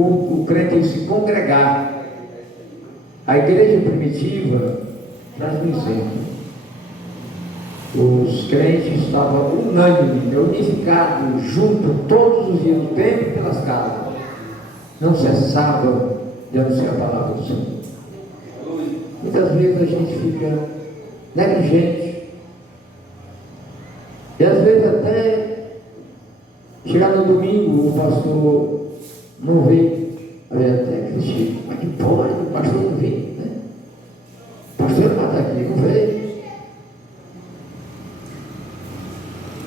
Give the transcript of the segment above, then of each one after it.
o crente se congregar. A igreja primitiva traz um exemplo. Os crentes estavam unânimes, unificados, juntos, todos os dias, no templo e pelas casas. Não cessavam de anunciar a palavra do Senhor. Muitas vezes a gente fica negligente. E às vezes até chegar no domingo, o pastor não vem. Aí até critico, mas que pode, o pastor não vem, né? O pastor não está aqui, não veio.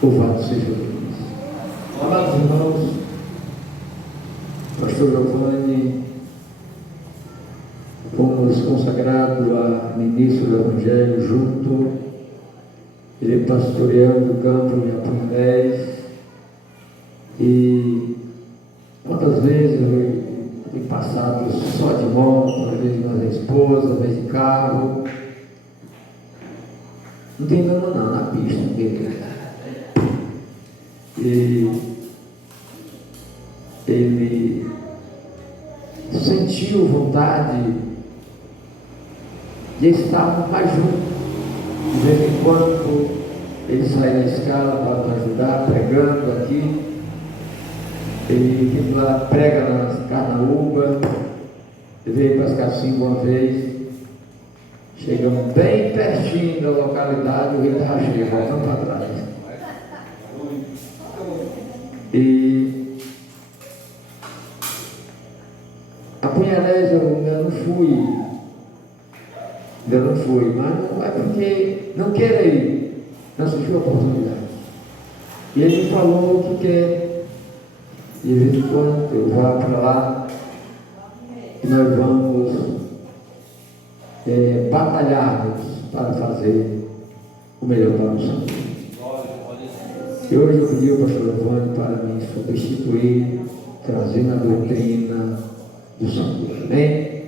Louvado seja Deus. Amados irmãos, pastor Giovanni, fomos consagrados a ministro do Evangelho junto, ele pastoreando o campo de Apunés, e quantas vezes eu tenho passado só de moto, às vezes com a esposa, às vezes de carro, não tem nada não, na pista, não tem nada. E ele sentiu vontade de estarmos mais juntos. De vez em quando ele sai da escala para nos ajudar, pregando aqui. Ele lá, prega na Carnaúba. Ele veio para as Cacinhas uma vez. Chegamos bem pertinho da localidade, o rio estava cheio, voltando para trás. E a Punhalés eu ainda não fui, mas não é porque não quero ir, não surgiu a oportunidade. E ele me falou que quer, e de vez em quando eu vá para lá, e nós vamos batalharmos para fazer o melhor para o Senhor. E hoje eu pedi ao pastor Giovanni para me substituir, trazendo a doutrina do Senhor. Amém?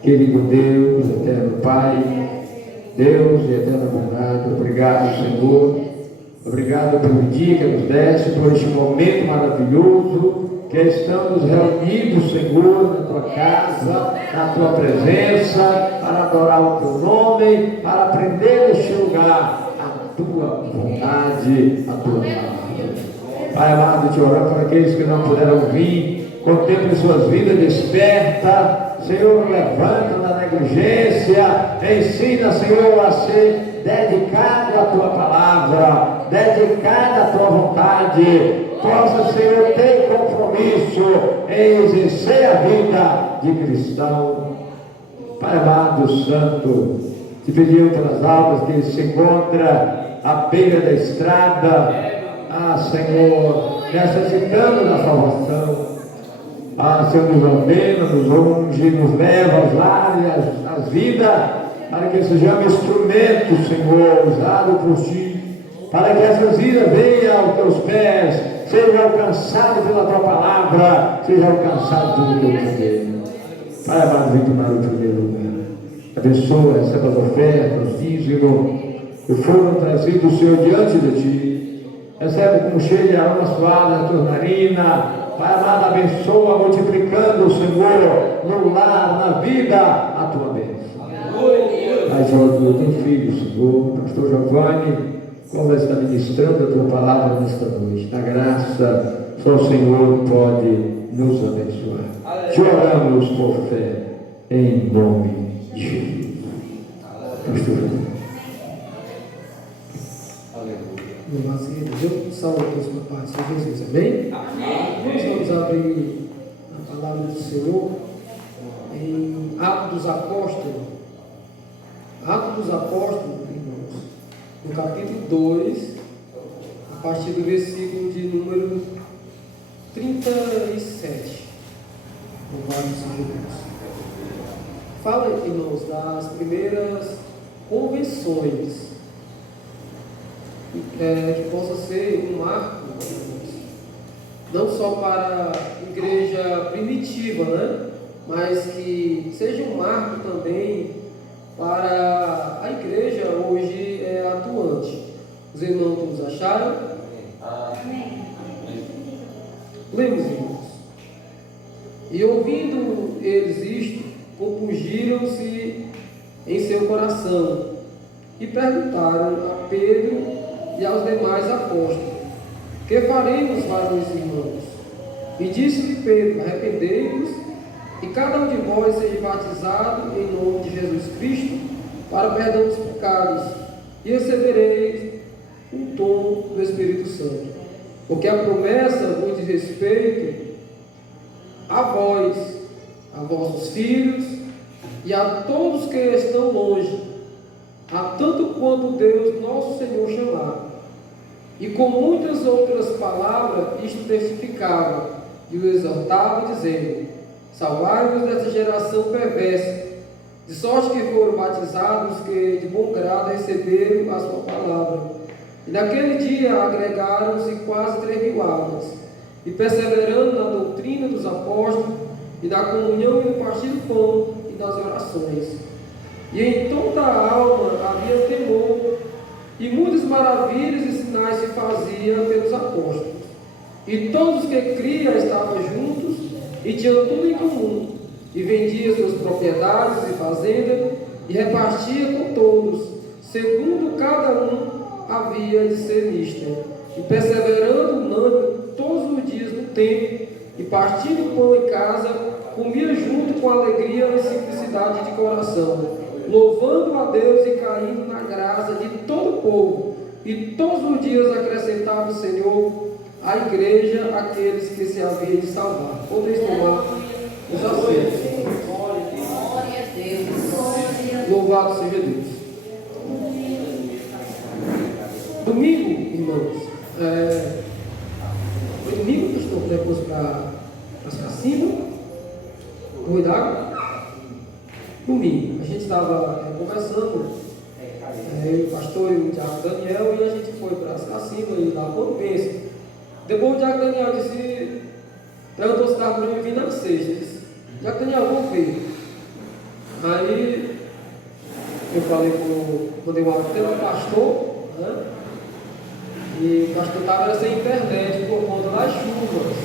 Querido Deus, eterno Pai, Deus de eterna bondade, obrigado, Senhor. Obrigado pelo dia que nos deste, por este momento maravilhoso, que estamos reunidos, Senhor, na tua casa, na tua presença, para adorar o teu nome, para aprender neste lugar tua vontade, a tua palavra. Pai amado, te oramos para aqueles que não puderam vir, contemple suas vidas, desperta, Senhor, levanta da negligência, ensina, Senhor, a ser dedicado à tua palavra, dedicado à tua vontade, possa, Senhor, ter compromisso em exercer a vida de cristão. Pai amado, santo, te pedimos pelas almas que se encontra à beira da estrada, Senhor, necessitando da salvação. Senhor, nos ordena, nos unge, nos leva aos lares, às vidas, para que sejamos instrumentos, Senhor, usados por Ti, para que essas vidas venham aos Teus pés, sejam alcançadas pela Tua palavra, sejam alcançadas pelo Teu poder. Pai amado, vem tomar o primeiro lugar. Abençoa, receba as ofertas, os dízimos que foram trazidos, Senhor, diante de Ti. Recebe com cheio de aroma suave a tua narina. Pai amado, abençoa, multiplicando, Senhor, no lar, na vida, a tua bênção. Mas, ó Deus, teu filho, Senhor, pastor Giovanni, como vai estar ministrando a tua palavra nesta noite. Na graça, só o Senhor pode nos abençoar. Te oramos por fé, em nome de Jesus. Pastor Giovanni. Louvado seja Deus. Eu salvo a Deus com a paz de Jesus. Amém? Amém. Vamos abrir a palavra do Senhor em Atos dos Apóstolos. Atos dos Apóstolos, irmãos, no capítulo 2, a partir do versículo de número 37. Louvado seja Deus. Fala, irmãos, das primeiras convenções. Que possa ser um marco, não só para a igreja primitiva, né? Mas que seja um marco também para a igreja hoje atuante. Os irmãos todos acharam? Amém. Lemos, irmãos. E ouvindo eles isto, compungiram-se em seu coração e perguntaram a Pedro e aos demais apóstolos: que faremos, varões e irmãos? E disse-lhe Pedro: arrependei-vos e cada um de vós seja batizado em nome de Jesus Cristo para o perdão dos pecados, e recebereis o dom do Espírito Santo. Porque a promessa vos diz respeito a vós, a vossos filhos e a todos que estão longe, a tanto quanto Deus nosso Senhor chamar. E com muitas outras palavras isto testificava e o exortava, dizendo: salvai-vos dessa geração perversa. De sorte que foram batizados que de bom grado receberam a sua palavra. E naquele dia agregaram-se quase 3.000 almas, e perseverando na doutrina dos apóstolos, e na comunhão e no partir do pão, e nas orações. E em toda a alma havia temor, e muitas maravilhas e sinais se faziam pelos apóstolos. E todos que criam estavam juntos, e tinham tudo em comum, e vendia suas propriedades e fazendas, e repartia com todos, segundo cada um havia de ser mister. E perseverando unânime todos os dias no templo, e partindo pão em casa, comia junto com alegria e simplicidade de coração, louvando a Deus e caindo na graça de todo o povo. E todos os dias acrescentava o Senhor à igreja aqueles que se haviam de salvar. Podeis tomar os assentos. Glória a Deus. Louvado seja Deus. Domingo, irmãos, foi domingo que estou depois para cima, cuidado. Domingo, a gente estava conversando, eu e o pastor e o Diácono Daniel, e a gente foi para as cacimbas e lá quando pensa. Depois o Diácono Daniel disse, perguntou se estava para mim vir na sexta. Eu disse: Diácono Daniel, vou ver. Aí eu falei mandei uma até o pastor, né? E o pastor estava sem internet por conta das chuvas.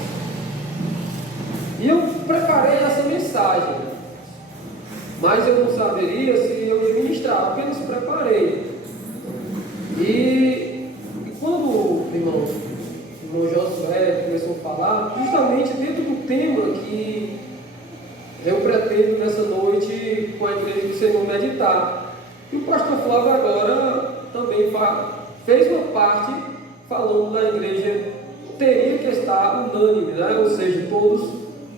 E eu preparei essa mensagem, mas eu não saberia se eu ia ministrar, apenas preparei. E quando, irmãos, o irmão Josué começou a falar, justamente dentro do tema que eu pretendo nessa noite com a igreja do Senhor meditar. E o pastor Flávio agora também fez uma parte falando da igreja teria que estar unânime, né? Ou seja, todos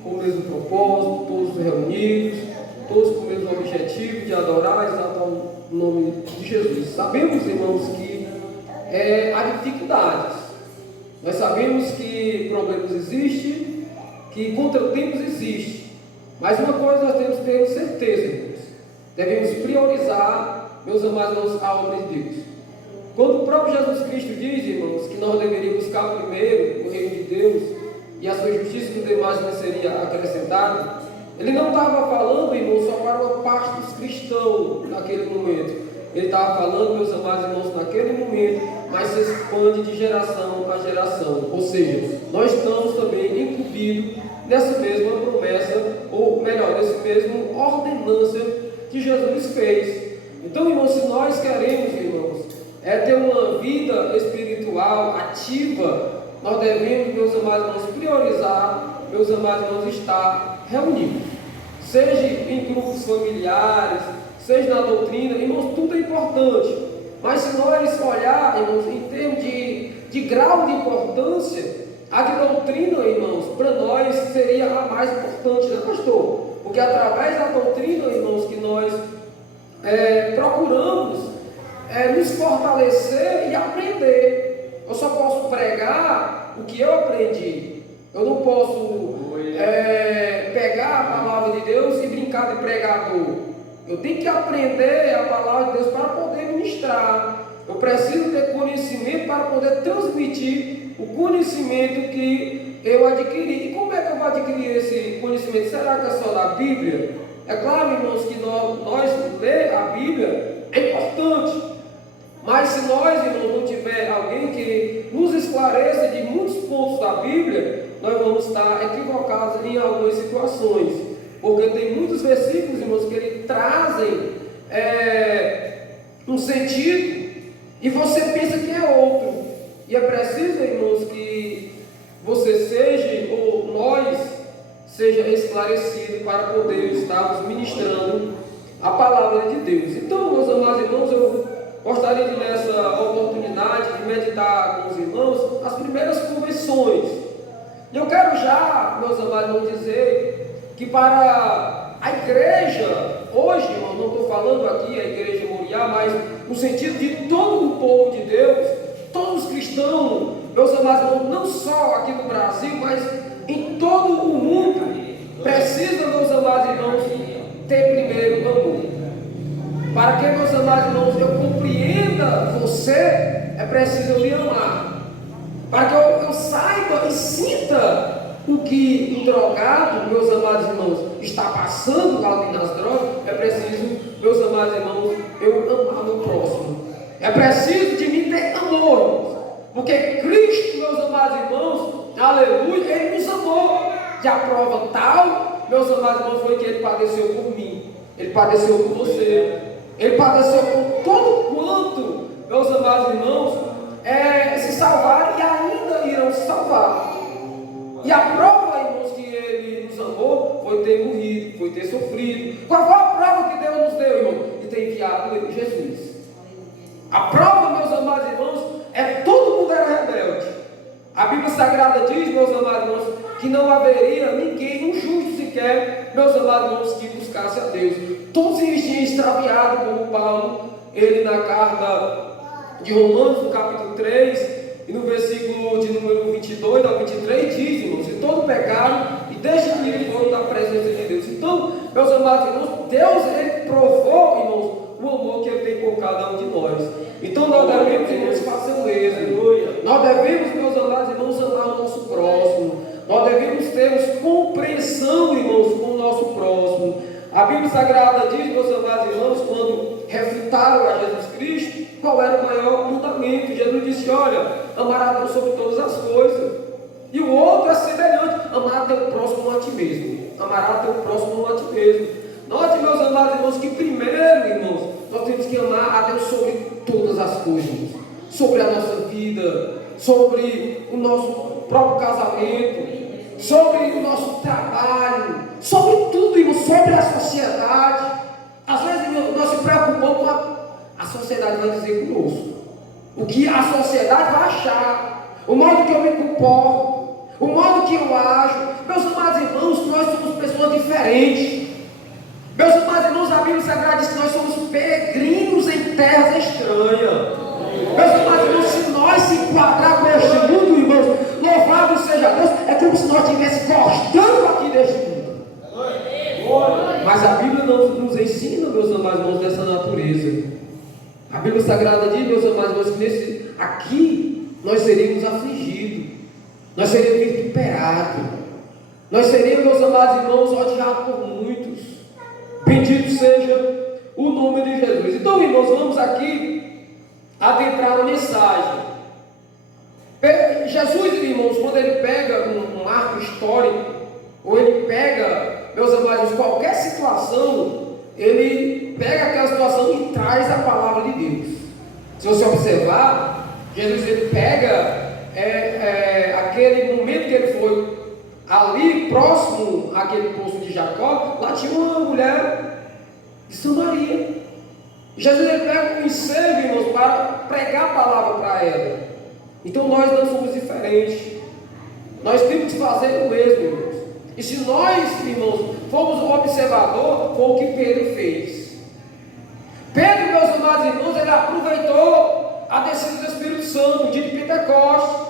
com o mesmo propósito, todos reunidos, todos com o mesmo objetivo de adorar, exaltar o nome de Jesus. Sabemos, irmãos, que há dificuldades. Nós sabemos que problemas existem, que contratempos existem. Mas uma coisa nós temos que ter certeza, irmãos. Devemos priorizar, meus amados irmãos, a obra de Deus. Quando o próprio Jesus Cristo diz, irmãos, que nós deveríamos buscar primeiro o reino de Deus e a sua justiça, que o demais não seria acrescentado, ele não estava falando, irmãos, só para uma parte dos cristãos naquele momento. Ele estava falando, meus amados irmãos, naquele momento, mas se expande de geração a geração. Ou seja, nós estamos também incluídos nessa mesma promessa, ou melhor, nessa mesma ordenança que Jesus fez. Então, irmãos, se nós queremos, irmãos, ter uma vida espiritual ativa, nós devemos, meus amados irmãos, priorizar, meus amados irmãos, estar reunidos. Seja em grupos familiares, seja na doutrina, irmãos, tudo é importante. Mas se nós olharmos, irmãos, em termos de grau de importância, a de doutrina, irmãos, para nós seria a mais importante, né, pastor? Porque através da doutrina, irmãos, que nós procuramos nos fortalecer e aprender. Eu só posso pregar o que eu aprendi. Eu não posso pegar a palavra de Deus e brincar de pregador. Eu tenho que aprender a palavra de Deus para poder ministrar. Eu preciso ter conhecimento para poder transmitir o conhecimento que eu adquiri. E como é que eu vou adquirir esse conhecimento? Será que é só da Bíblia? É claro, irmãos, que nós ler a Bíblia é importante. Mas se nós, irmãos, não tiver alguém que nos esclareça de muitos pontos da Bíblia, nós vamos estar equivocados em algumas situações, porque tem muitos versículos, irmãos, que eles trazem um sentido e você pensa que é outro, e é preciso, irmãos, que você seja, ou nós, seja esclarecido para poder estarmos ministrando a palavra de Deus. Então, meus amados irmãos, eu gostaria de, nessa oportunidade, de meditar com os irmãos as primeiras convenções. E eu quero já, meus amados irmãos, dizer que para a igreja, hoje, irmão, não estou falando aqui a igreja Moriá, mas no sentido de todo o povo de Deus, todos os cristãos, meus amados irmãos, não só aqui no Brasil, mas em todo o mundo, precisa, meus amados irmãos, ter primeiro amor. Para que, meus amados irmãos, eu compreenda você, é preciso eu lhe amar. Para que eu saiba e sinta o que o drogado, meus amados irmãos, está passando ali nas drogas, é preciso, meus amados irmãos, eu amar meu próximo. É preciso de mim ter amor, irmãos. Porque Cristo, meus amados irmãos, aleluia, Ele nos amou. E a prova tal, meus amados irmãos, foi que Ele padeceu por mim. Ele padeceu por você. Ele padeceu por todo quanto, meus amados irmãos, se salvaram e ainda irão se salvar. E a prova, irmãos, que Ele nos amou foi ter morrido, foi ter sofrido. Qual foi a prova que Deus nos deu, irmão? De ter enviado Jesus. A prova, meus amados irmãos, todo mundo era rebelde. A Bíblia Sagrada diz, meus amados irmãos, que não haveria ninguém, um justo sequer, meus amados irmãos, que buscasse a Deus. Todos eles tinham extraviado, como Paulo, ele na carta de Romanos, no capítulo 3, e no versículo de número 22 ao 23, diz, irmãos, que todos pecaram e desde que eles foram da presença de Deus. Então, meus amados irmãos, Deus, Ele provou, irmãos, o amor que Ele tem por cada um de nós. Então, nós devemos, irmãos, fazer o mesmo. Nós devemos, meus amados irmãos, amar o nosso próximo. Nós devemos ter compreensão, irmãos, com o nosso próximo. A Bíblia Sagrada diz, meus amados irmãos, quando refutaram a Jesus Cristo, qual era o maior mandamento? Jesus disse, olha, amar a Deus sobre todas as coisas. E o outro é semelhante, amar a teu próximo a ti mesmo. Amará a teu próximo a ti mesmo. Note, meus amados irmãos, que primeiro, irmãos, nós temos que amar a Deus sobre todas as coisas. Sobre a nossa vida, sobre o nosso próprio casamento, sobre o nosso trabalho, sobre tudo, irmão, sobre a sociedade. Às vezes, irmão, nós se preocupamos com a sociedade vai dizer conosco, o que a sociedade vai achar, o modo que eu me comporto, o modo que eu ajo. Meus amados irmãos, nós somos pessoas diferentes. Meus amados irmãos, a Bíblia Sagrada diz que nós somos peregrinos em terras estranhas. Meus amados irmãos, se nós se enquadrar com este mundo, irmãos, louvado seja Deus, é como se nós estivéssemos gostando aqui deste mundo. Mas a Bíblia não nos ensina, meus amados irmãos, dessa natureza. A Bíblia Sagrada diz, meus amados irmãos, que aqui nós seríamos afligidos, nós seríamos vituperados, nós seríamos, meus amados irmãos, odiados por muitos. Bendito seja o nome de Jesus. Então, irmãos, vamos aqui adentrar na mensagem. Jesus, irmãos, quando ele pega um marco histórico, ou ele pega, meus amados, qualquer situação, ele pega aquela situação e traz a palavra de Deus. Se você observar, Jesus, ele pega aquele momento que ele foi ali, próximo àquele poço de Jacó, lá tinha uma mulher de Samaria. Jesus, ele pega um ensejo, irmãos, para pregar a palavra para ela. Então nós não somos diferentes. Nós temos que fazer o mesmo, irmãos. E se nós, irmãos, formos um observador, foi o que Pedro fez. Pedro, meus amados irmãos, ele aproveitou a descida do Espírito Santo, no dia de Pentecostes.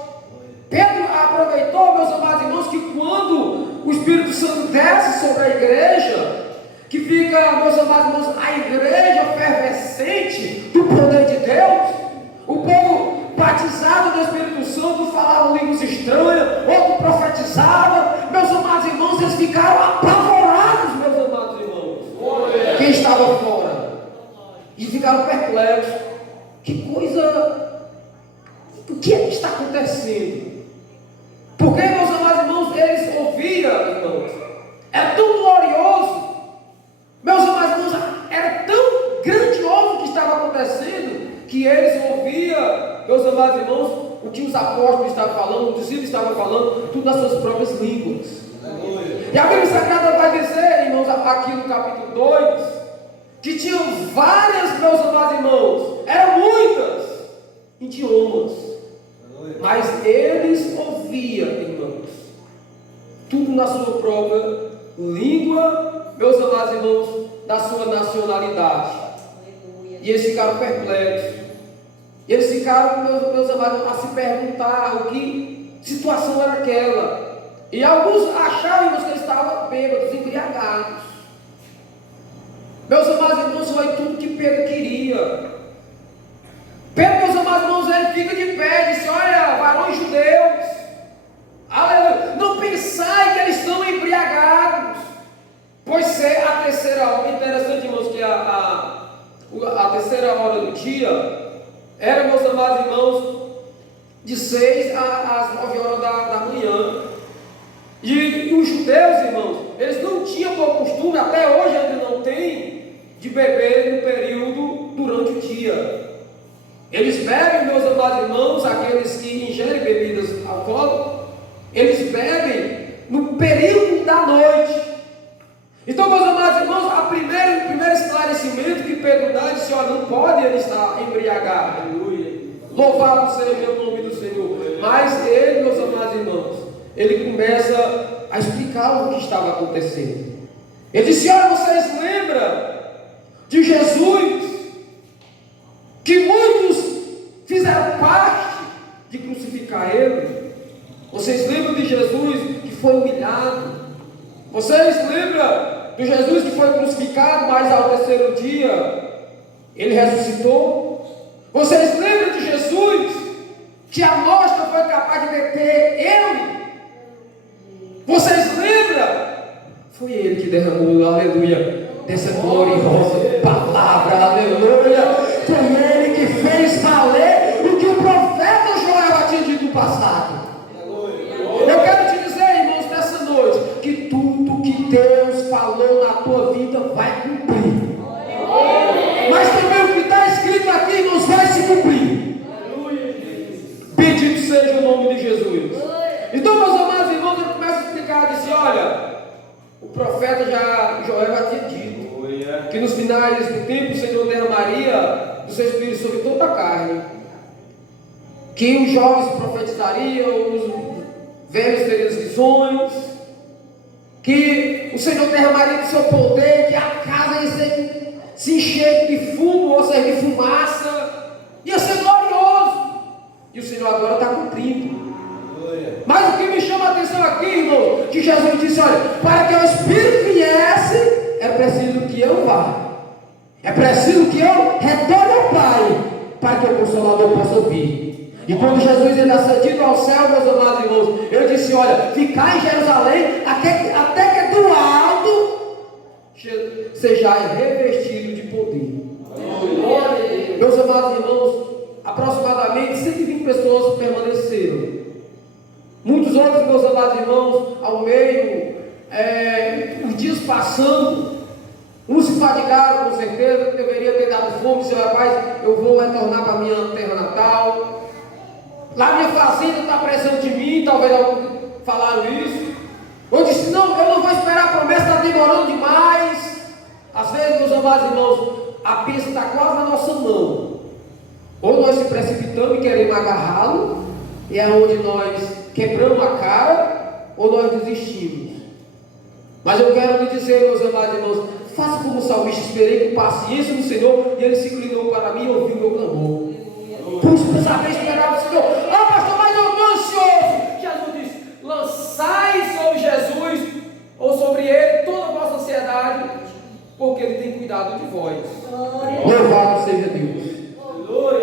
Pedro aproveitou, meus amados irmãos, que quando o Espírito Santo desce sobre a igreja, que fica, meus amados irmãos, a igreja fervescente do poder de Deus, o povo batizado do Espírito Santo falava línguas estranhas, outro profetizava. Meus amados irmãos, eles ficaram apavorados, meus amados irmãos, quem estava fora, e ficaram perplexos. Que coisa, o que é que está acontecendo? Porque, meus amados irmãos, irmãos. Era tão glorioso. Meus amados irmãos, era tão grandioso o que estava acontecendo, que eles ouviam, meus amados irmãos, o que os apóstolos estavam falando, os discípulos estavam falando, tudo nas suas próprias línguas. E a Bíblia Sagrada vai dizer, irmãos, aqui no capítulo 2, que tinham várias, meus amados irmãos, eram muitas idiomas, mas eles ouviam, irmãos, tudo na sua própria língua, meus amados irmãos, da sua nacionalidade. E eles ficaram perplexos. Eles ficaram, meus amados, a se perguntar o que situação era aquela. E alguns achavam que eles estavam bêbados, embriagados. Meus amados irmãos, foi tudo que Pedro queria. Pedro, meus amados irmãos, ele fica de pé e disse: olha, varões judeus, aleluia, não pensai que eles estão embriagados, pois é a terceira hora. Interessante, irmãos, que a terceira hora do dia era, meus amados irmãos, de 6 às 9 horas da manhã. E os judeus, irmãos, eles não tinham por costume, até hoje ainda não tem, de beber no período durante o dia. Eles bebem, meus amados irmãos, aqueles que ingerem bebidas alcoólicas, eles bebem no período da noite. Então, meus amados irmãos, o primeiro esclarecimento que Pedro dá, disse: olha, não pode ele estar embriagado. Aleluia. Louvado seja o nome do Senhor. Mas ele, meus amados irmãos, ele começa a explicar o que estava acontecendo. Ele disse: olha, vocês lembram de Jesus, que muitos fizeram parte de crucificar ele? Vocês lembram de Jesus que foi humilhado? Vocês lembram de Jesus que foi crucificado, mas ao terceiro dia ele ressuscitou? Vocês lembram de Jesus que a mosca foi capaz de deter ele? Vocês lembram? Foi ele que derramou, aleluia, dessa gloriosa palavra, aleluia. Foi ele que fez valer o que o profeta Joel tinha dito no passado. Eu quero te dizer, irmãos, nessa noite, que tudo que Deus falou na tua vida vai cumprir. Mas também o que está escrito aqui, irmãos, vai se cumprir. Bendito seja o nome de Jesus. Então, meus amados irmãos, ele começa a explicar, disse: olha, o profeta Joel já tinha dito que nos finais do tempo o Senhor derramaria do seu Espírito sobre toda a carne, que os jovens profetizariam, os velhos teriam visões, que o Senhor derramaria do seu poder, que a casa ia se encher de fumo, ou seja, de fumaça, ia ser glorioso. E o Senhor agora está cumprindo. Mas o que me chama a atenção aqui, irmão, que Jesus disse: olha, para que o Espírito viesse, é preciso que eu vá, é preciso que eu retorne ao Pai, para que o Consolador possa vir. E quando Jesus ele ascendido ao céu, meus amados irmãos, ele disse: olha, ficar em Jerusalém até que do alto sejais revestido de poder. Meus amados irmãos, aproximadamente 120 pessoas permaneceram. Muitos outros, meus amados irmãos, ao meio, os dias passando, uns se fadigaram com certeza, deveria ter dado fome, disse: rapaz, eu vou retornar para a minha terra natal, lá minha fazenda está precisando de mim. Talvez alguns falaram isso. Eu disse: não, eu não vou esperar, a promessa está demorando demais. Às vezes, meus amados irmãos, a bênção está quase na nossa mão. Ou nós se precipitamos e queremos agarrá-lo, e é onde nós quebramos a cara, ou nós desistimos. Mas eu quero lhe dizer, meus amados irmãos, faça como o salmista: esperei com paciência no Senhor, e ele se inclinou para mim e ouviu o meu clamor. Por isso, saber esperar o Senhor. Ah, pastor, mas eu estou ansioso. Jesus disse: lançai sobre Jesus, ou sobre ele, toda a vossa ansiedade, porque ele tem cuidado de vós. Louvado seja Deus.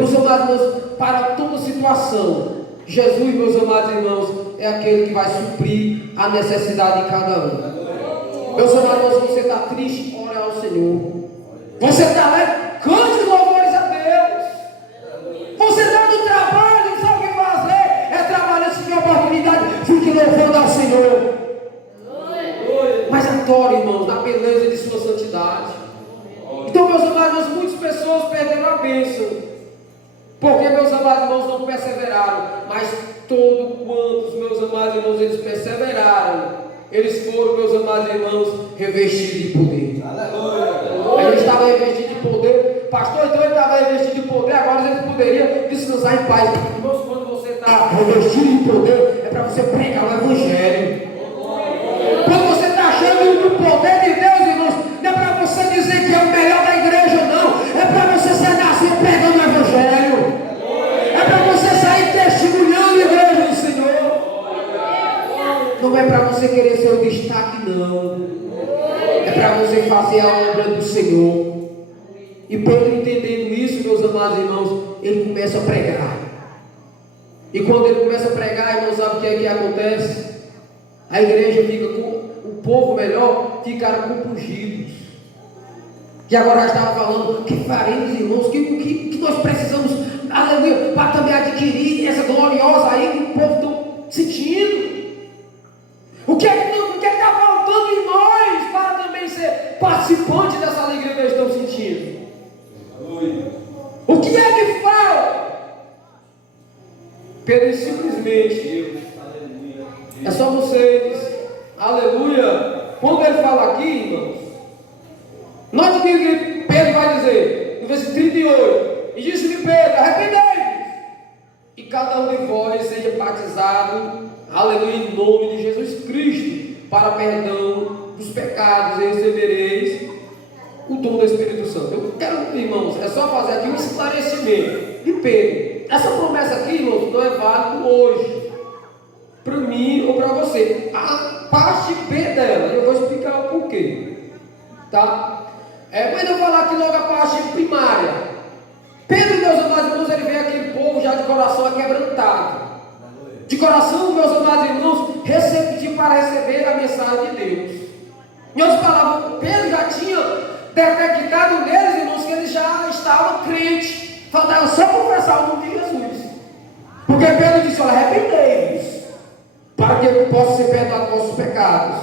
Meus amados irmãos, para toda situação, Jesus, meus amados irmãos, é aquele que vai suprir a necessidade de cada um. Meus amados irmãos, você está triste, ore ao Senhor. Você está alegre, cante louvores a Deus. Você está no trabalho, não sabe o que fazer, é trabalhando, se tem oportunidade, fique louvando ao Senhor. vitória, irmãos, na beleza de sua santidade. Então, meus amados irmãos, muitas pessoas perderam a bênção, porque, meus amados irmãos, não perseveraram. Mas todo quantos, meus amados irmãos, eles perseveraram, eles foram, meus amados irmãos, revestidos de poder. Ele estava revestido de poder. Pastor, então ele estava revestido de poder. Agora eles poderiam descansar em paz. Irmãos, quando você está revestido de poder, é para você pregar o Evangelho. Quando você está achando do poder de Deus, irmãos, não é para você dizer que é o melhor da igreja, não. É para você sair nascer pregando o Evangelho. É para você sair testemunhando a igreja do Senhor. Não é para você querer ser o destaque, não. É para você fazer a obra do Senhor. E Pedro, entendendo isso, meus amados irmãos, ele começa a pregar. E quando ele começa a pregar, irmãos, sabe o que é que acontece? A igreja fica com, o povo melhor, ficaram compungidos. E agora já estava falando, que faremos, irmãos, que nós precisamos, aleluia, para também adquirir essa gloriosa aí que o povo está sentindo. O que é que está faltando em nós para também ser participante dessa alegria que eles estão sentindo? O que é que falta? Pedro simplesmente, é só vocês, aleluia. Quando ele fala aqui, irmãos, note o que Pedro vai dizer, no versículo 38, e disse-lhe Pedro, arrependei-vos, e cada um de vós seja batizado, aleluia, em nome de Jesus Cristo, para perdão dos pecados, e recebereis o dom do Espírito Santo. Eu quero, irmãos, é só fazer aqui um esclarecimento de Pedro. Essa promessa aqui, irmãos, não é válida hoje, para mim ou para você. A parte B dela, eu vou explicar o porquê, tá? Mas eu vou falar aqui logo a parte primária. Pedro, meus amados irmãos, ele vê aquele povo já de coração aquebrantado. De coração, meus amados irmãos, receptivo para receber a mensagem de Deus. Em outras palavras, Pedro já tinha detectado neles, irmãos, que eles já estavam crentes. Faltava só confessar o nome de Jesus. Porque Pedro disse, olha, arrependei-vos, para que eu possa ser perdoado vossos pecados.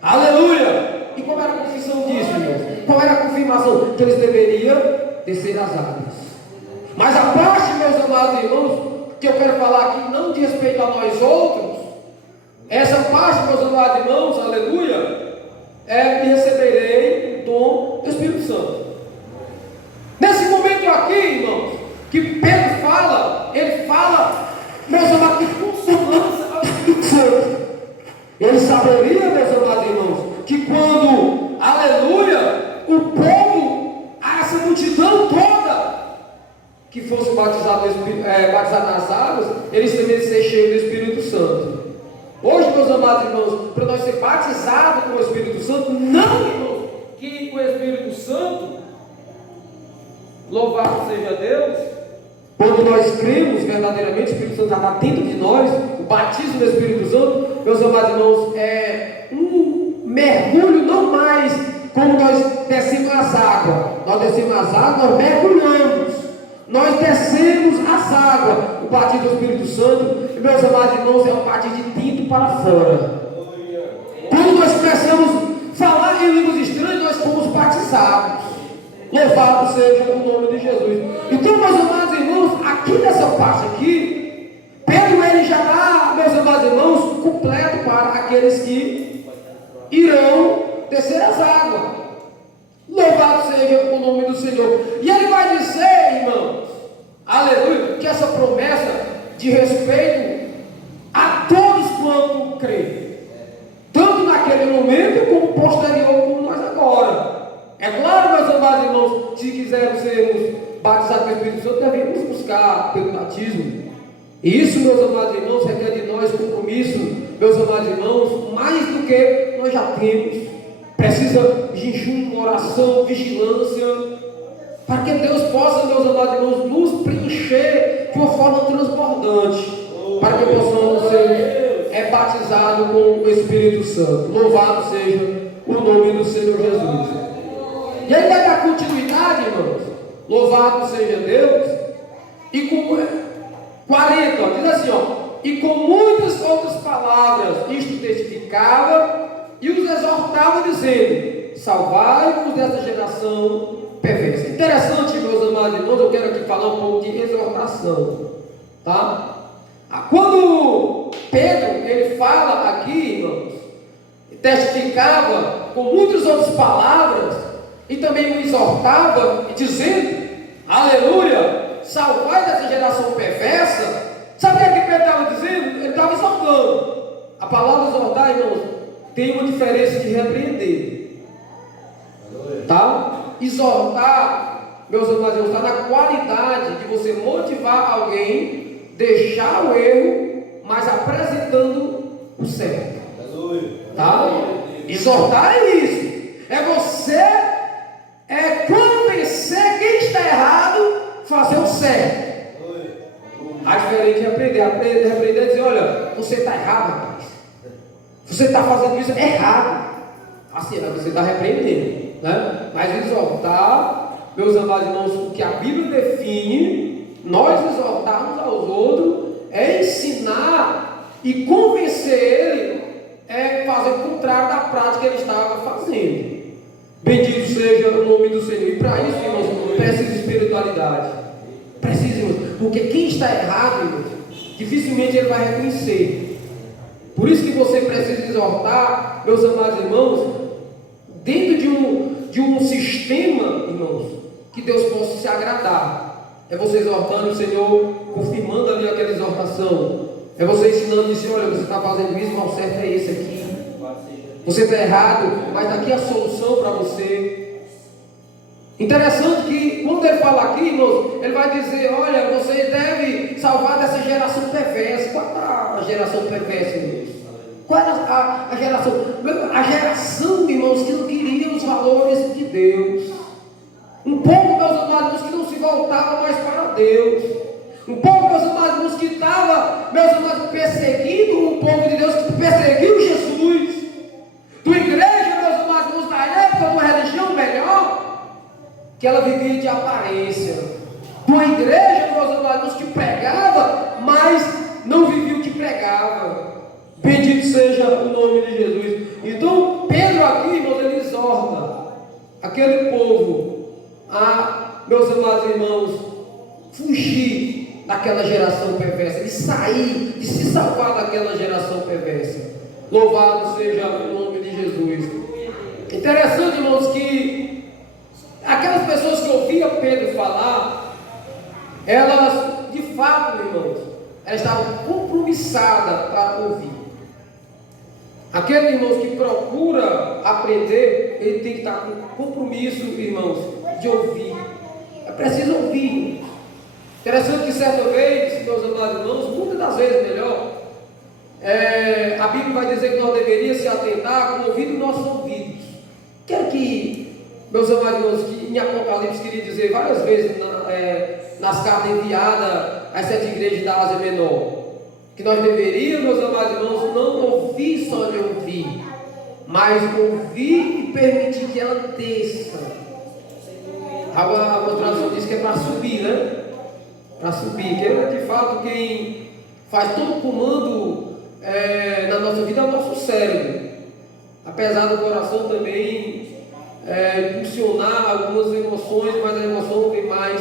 Aleluia! E qual era a confissão disso, irmãos? Qual era a confirmação? Que eles deveriam descer as águas. Mas a parte, meus amados irmãos, que eu quero falar aqui, não de respeito a nós outros, essa parte, meus amados irmãos, aleluia, é que receberei o dom do Espírito Santo. Nesse momento aqui, irmãos, que Pedro fala, ele fala, meus amados, de consonância ao Espírito Santo. Ele saberia, meus amados irmãos, que quando, aleluia, o povo, essa multidão toda, que fosse batizado nas águas, eles também ser cheios do Espírito Santo. Hoje, meus amados irmãos, para nós ser batizados com o Espírito Santo, não, irmãos, que o Espírito Santo, louvado seja Deus, quando nós cremos verdadeiramente, o Espírito Santo está dentro de nós, o batismo do Espírito Santo, meus amados irmãos, é um mergulho, não mais como nós descemos as águas. Nós descemos as águas, nós mergulhamos, nós descemos as águas. O batismo do Espírito Santo, meus amados irmãos, é um batismo de dentro para fora. Quando nós começamos a falar em línguas estranhas, nós fomos batizados. Louvado seja o nome de Jesus. Então, meus amados irmãos, aqui nessa parte aqui, Pedro ele já dá, meus amados irmãos, completo para aqueles que irão descer as águas. Louvado seja o nome do Senhor. E ele vai dizer, irmãos, aleluia, que essa promessa de respeito a todos quanto creem, tanto naquele momento como posterior, como nós agora. É claro, meus amados irmãos, se quisermos sermos batizados pelo Espírito Santo, devemos buscar pelo batismo. E isso, meus amados irmãos, requer de nós compromisso, meus amados irmãos, mais do que nós já temos. Precisa de jejum, oração, vigilância, para que Deus possa, meus amados irmãos, nos preencher de uma forma transbordante, para que possamos ser batizados com o Espírito Santo. Louvado seja o nome do Senhor Jesus. E aí vai dar continuidade, irmãos. Louvado seja Deus. E com 40, ó, diz assim, ó, e com muitas outras palavras isto testificava e os exortava exortava dizendo: salvai-vos dessa geração perversa. Interessante, meus amados irmãos, eu quero aqui falar um pouco de exortação, tá? Quando Pedro, ele fala aqui, irmãos, testificava com muitas outras palavras, e também o exortava, dizendo: aleluia, salvai dessa geração perversa. Sabe o que Pedro estava dizendo? Ele estava exortando. A palavra exortar, irmãos, tem uma diferença de repreender, tá? Exortar, meus amados irmãos, está na qualidade de você motivar alguém, deixar o erro, mas apresentando o certo, tá? Exortar é isso, é você convencer quem está errado, fazer o certo. A diferente de repreender é dizer: olha, você está errado, rapaz, você está fazendo isso errado. Assim, você está repreendendo, né? Mas exortar, meus amados irmãos, o que a Bíblia define, nós exortarmos aos outros, é ensinar e convencer ele, fazer o contrário da prática que ele estava fazendo. Bendito seja o nome do Senhor. E para isso, irmãos, precisa de espiritualidade. Precisa, irmãos, porque quem está errado, irmãos, dificilmente ele vai reconhecer. Por isso que você precisa exortar, meus amados irmãos, dentro de um sistema, irmãos, que Deus possa se agradar. É você exortando o Senhor, confirmando ali aquela exortação. É você ensinando e dizendo: olha, você está fazendo isso, mas o certo é esse aqui. Você está errado, mas daqui é a solução para você. Interessante que quando ele fala aqui, irmãos, ele vai dizer: olha, você deve salvar dessa geração perversa. Qual é a geração perversa, irmãos? Qual é a geração? A geração, irmãos, que não queria os valores de Deus. Um povo, meus amados, que não se voltava mais para Deus. Um povo, meus amados, que estava, meus amados, perseguindo o povo de Deus, que perseguiu Jesus. Tua igreja, meus amados, na época de uma religião melhor, que ela vivia de aparência. Tua igreja, meus amados, que pregava, mas não vivia o que pregava. Bendito seja o nome de Jesus. Então, Pedro aqui, irmãos, ele exorta aquele povo a, meus amados irmãos, fugir daquela geração perversa, de sair, de se salvar daquela geração perversa. Louvado seja o nome de Jesus. Interessante, irmãos, que aquelas pessoas que ouviam Pedro falar, elas, de fato, irmãos, elas estavam compromissadas para ouvir. Aquele, irmãos, que procura aprender, ele tem que estar com compromisso, irmãos, de ouvir. É preciso ouvir. Interessante que certa vez, meus amados irmãos, muitas das vezes melhor, a Bíblia vai dizer que nós deveríamos se atentar com o ouvido dos nossos ouvidos. Quero que, meus amados irmãos, que em Apocalipse queria dizer várias vezes nas cartas enviadas às 7 igrejas da Ásia Menor, que nós deveríamos, meus amados irmãos, não ouvir só de ouvir, mas ouvir e permitir que ela desça. A tradução diz que é para subir, né? Para subir, que é de fato quem faz todo o comando na nossa vida é o nosso cérebro. Apesar do coração também impulsionar algumas emoções, mas a emoção vem mais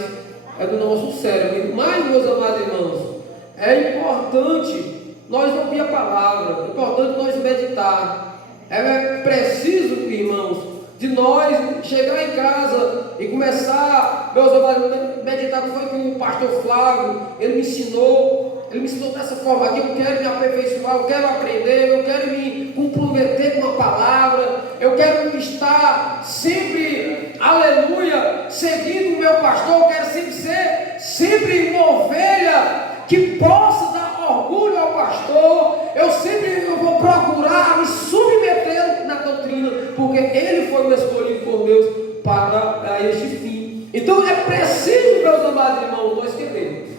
do nosso cérebro. Mas, meus amados irmãos, é importante nós ouvir a palavra, é importante nós meditar. É preciso, irmãos, de nós chegar em casa e começar, meus amados, meditar. Foi que o pastor Flávio, ele me ensinou dessa forma aqui. Eu quero me aperfeiçoar, eu quero aprender, eu quero me comprometer com uma palavra, eu quero estar sempre, aleluia, seguindo o meu pastor. Eu quero sempre ser uma ovelha que possa dar orgulho ao pastor. Eu vou procurar me submeter na doutrina, porque ele foi o escolhido por Deus para este fim. Então é preciso, meus amados irmãos, nós queremos.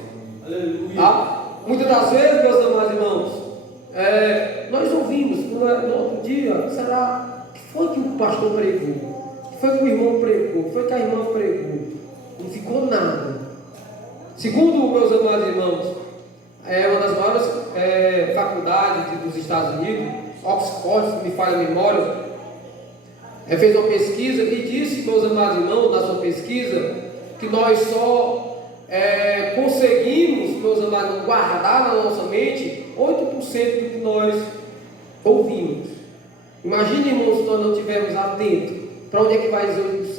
Aleluia. Tá? Muitas das vezes, meus amados irmãos, nós ouvimos no outro dia: será que foi que o pastor pregou? Que foi que o irmão pregou? Que foi que a irmã pregou? Não ficou nada. Segundo, meus amados irmãos, uma das maiores faculdades dos Estados Unidos, Oxford, se me falha a memória, fez uma pesquisa e disse, meus amados irmãos, na sua pesquisa, que nós só conseguimos, meus amados, guardar na nossa mente 8% do que nós ouvimos. Imagine, irmãos, se nós não estivermos atentos, para onde é que vai os 8%?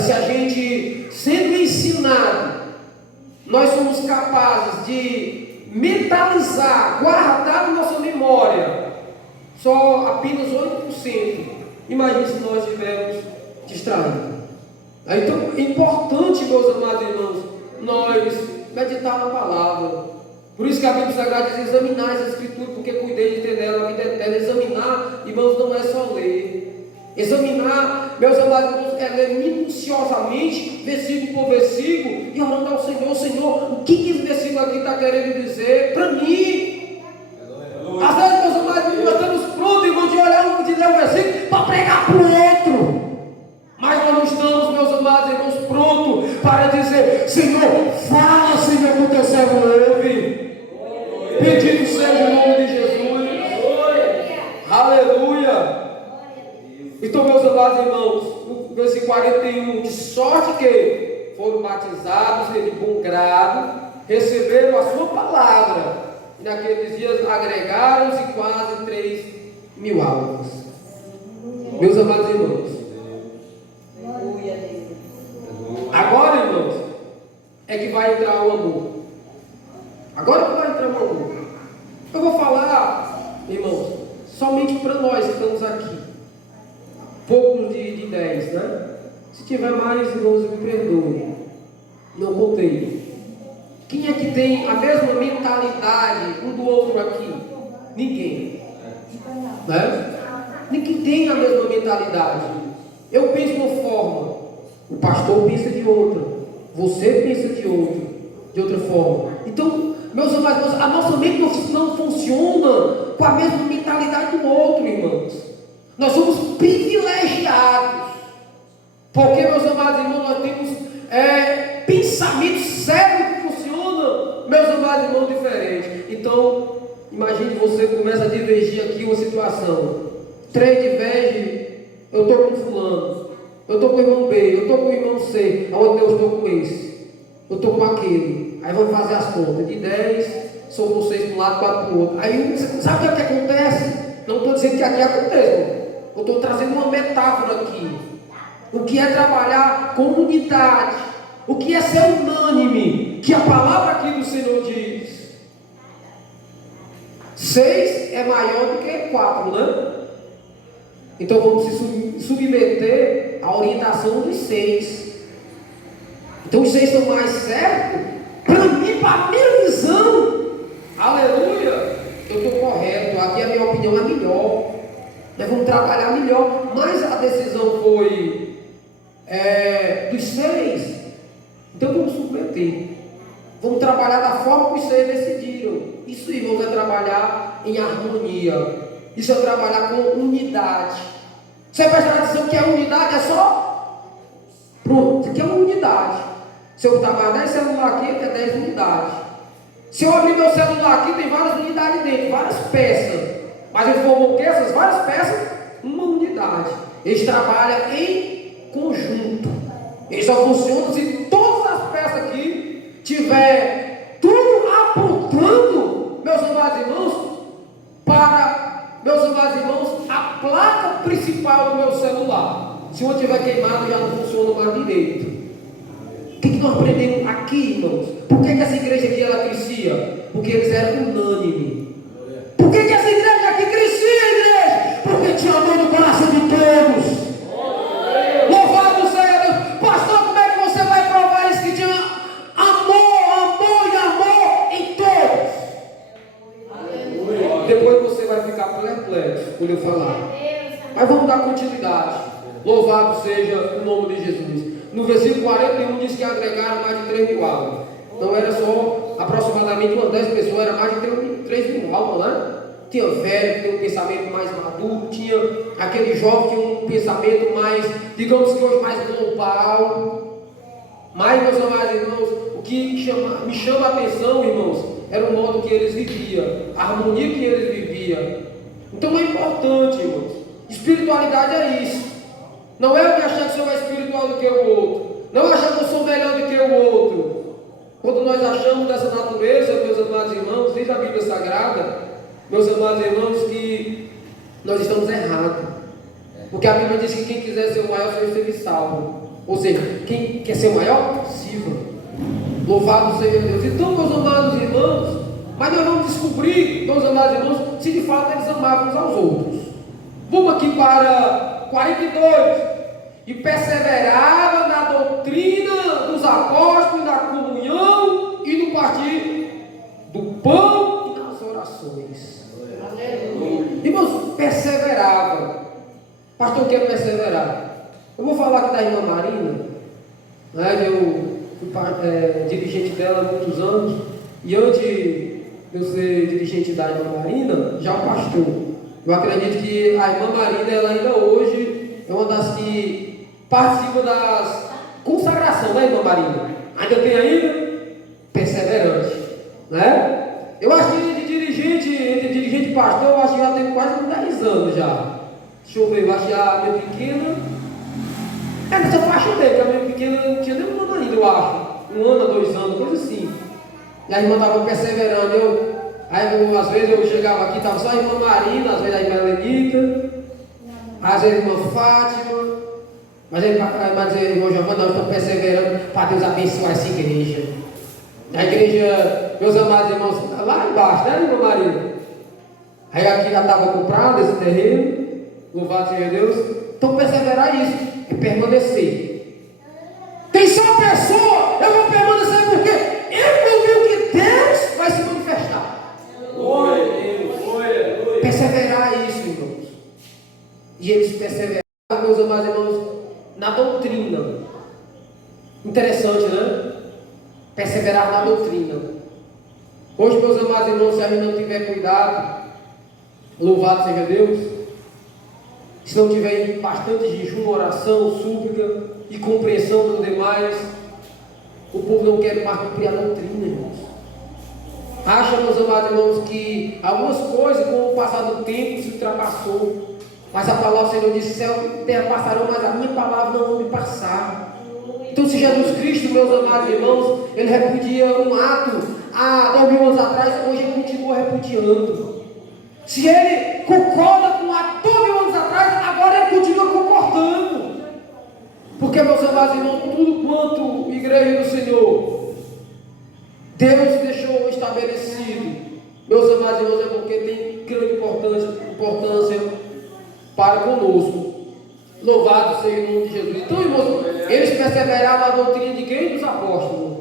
Se a gente, sendo ensinado, nós somos capazes de mentalizar, guardar na nossa memória só apenas 8%, imagine se nós estivermos distraídos. Então é importante, meus amados irmãos, nós meditar na palavra. Por isso que a Bíblia Sagrada diz: examinar as Escrituras, porque cuidei de ter nela a vida eterna. Examinar, irmãos, não é só ler. Examinar, meus amados irmãos, é ler minuciosamente, versículo por versículo, e orando ao Senhor: Senhor, o que esse versículo aqui está querendo dizer para mim? Às vezes, meus amados irmãos, nós estamos prontos, irmãos, de olhar de ler um versículo para pregar para o outro. Mas nós não estamos, meus amados irmãos, prontos para dizer: Senhor, fala, Senhor, com teu servo ouve. Bendito seja o nome de Jesus. Aleluia. Então, meus amados irmãos, no versículo 41, de sorte que foram batizados de bom grado, receberam a sua palavra, e naqueles dias agregaram-se quase 3.000 almas. Meus amados irmãos, agora, irmãos, é que vai entrar o amor. Agora que vai entrar o amor. Eu vou falar, irmãos, somente para nós que estamos aqui. Poucos de 10, né? Se tiver mais, irmãos, me perdoem. Não contei. Quem é que tem a mesma mentalidade um do outro aqui? Ninguém. Né? Ninguém tem a mesma mentalidade. Eu penso de uma forma, o pastor pensa de outra, você pensa de outra forma. Então, meus amados, a nossa mente não funciona com a mesma mentalidade do outro, irmãos. Nós somos privilegiados, porque, meus amados irmãos, nós temos pensamentos sérios que funcionam, meus amados irmãos, diferentes. Então, imagine você começa a divergir aqui uma situação. 3 divergem, eu estou com fulano, eu estou com o irmão B, eu estou com o irmão C, aonde eu estou com esse, eu estou com aquele. Aí vamos fazer as contas, de 10, são vocês para um lado, 4 para o outro. Aí, sabe o que acontece? Não estou dizendo que aqui acontece, eu estou trazendo uma metáfora aqui. O que é trabalhar com unidade, o que é ser unânime, que a palavra aqui do Senhor diz. 6 é maior do que 4, né? Então vamos se submeter à orientação dos 6. Então os 6 estão mais certos. Para mim, para a minha visão, aleluia, eu estou correto, aqui a minha opinião é melhor. Nós vamos trabalhar melhor. Mas a decisão foi dos 6. Então vamos submeter. Vamos trabalhar da forma que os 6 decidiram. Isso, irmãos, é trabalhar em harmonia. Isso é trabalhar com unidade. Você presta atenção que a unidade é só? Pronto, isso aqui é uma unidade. Se eu botar 10 celulares aqui, é 10 unidades. Se eu abrir meu celular aqui, tem várias unidades dentro, várias peças. Mas ele formou o que? Essas várias peças? Uma unidade. Eles trabalham em conjunto. Eles só funcionam se todas as peças aqui tiver tudo apontando, meus amados irmãos, para, meus amados irmãos, a placa principal do meu celular. Se uma tiver queimado, já não funciona mais direito. O que nós aprendemos aqui, irmãos? Por que essa igreja aqui ela crescia? Porque eles eram unânimes. Por que essa igreja aqui crescia, igreja? Porque tinha amor no coração de todos. Louvado seja Deus. Pastor, como é que você vai provar isso? Que tinha amor e amor em todos. Depois você vai ficar perplexo quando eu falar. Mas vamos dar continuidade. Louvado seja o nome de Jesus. No versículo 41 diz que agregaram mais de 3.000 almas. Não era só aproximadamente umas 10 pessoas, era mais de 3.000 almas, né? Tinha velho que tinha um pensamento mais maduro, tinha aquele jovem que tinha um pensamento mais, digamos que hoje mais global. Mas, meus amados irmãos, o que me chama a atenção, irmãos, era o modo que eles viviam, a harmonia que eles viviam. Então é importante, irmãos, Espiritualidade é isso. Não é eu me achar que sou mais espiritual do que o outro. Não achar que eu sou melhor do que o outro. Quando nós achamos dessa natureza, meus amados irmãos, diz a Bíblia Sagrada, meus amados irmãos, que nós estamos errados. Porque a Bíblia diz que quem quiser ser o maior, seja salvo. Ou seja, quem quer ser o maior, sirva. Louvado seja Deus. Então, meus amados irmãos, mas nós vamos descobrir, meus amados irmãos, se de fato eles amavam uns aos outros. Vamos aqui para 42. E perseverava na doutrina dos apóstolos, na comunhão e no partir do pão e nas orações. Aleluia. Irmãos, perseverava. Pastor, o que é perseverar? Eu vou falar aqui da irmã Marina, né? Eu fui dirigente dela há muitos anos, e antes de eu ser dirigente da irmã Marina, já o pastor. Eu acredito que a irmã Marina, ela ainda hoje é uma das que participa das consagração, né, irmã Marina? Ainda tem ainda? Perseverante, né? Eu acho que entre dirigente e pastor, eu acho que já tem quase 10 anos já. Deixa eu ver, eu acho que a minha pequena. Nessa faixa dele, que a minha pequena não tinha nem um ano ainda, eu acho. 1 ano, 2 anos, coisa assim. E a irmã estava perseverando. Às vezes eu chegava aqui, estava só a irmã Marina, às vezes a irmã Helenita, às vezes a irmã Fátima. Mas ele vai dizer, irmão Giovanni, nós estamos perseverando para Deus abençoar essa igreja. A igreja, meus amados irmãos, lá embaixo, né, irmã Marina? Aí aqui já estava comprado esse terreno, louvado seja Deus. Então perseverar isso, é permanecer. Tem só uma pessoa, eu vou permanecer porque eu confio que Deus vai se manifestar. Perseverar isso, irmãos. E eles perseveraram, meus amados irmãos, na doutrina. Interessante, né? Perseverar na doutrina. Hoje, meus amados irmãos, se a gente não tiver cuidado, louvado seja Deus, se não tiver bastante jejum, oração, súplica e compreensão dos demais, o povo não quer mais cumprir a doutrina, irmãos. Acha, meus amados irmãos, que algumas coisas com o passar do tempo se ultrapassou. Mas a palavra do Senhor disse: céu e terra passarão, mas a minha palavra não vai passar. Então, se Jesus Cristo, meus amados irmãos, ele repudia um ato há 2000 anos atrás, hoje ele continua repudiando. Se ele concorda com o ato 2000 anos atrás, agora ele continua concordando. Porque, meus amados irmãos, tudo quanto igreja do Senhor, Deus deixou estabelecido, meus amados irmãos, é porque tem grande importância para conosco. Louvado seja o nome de Jesus. Então, irmãos, eles perseveravam na doutrina de quem? Dos apóstolos.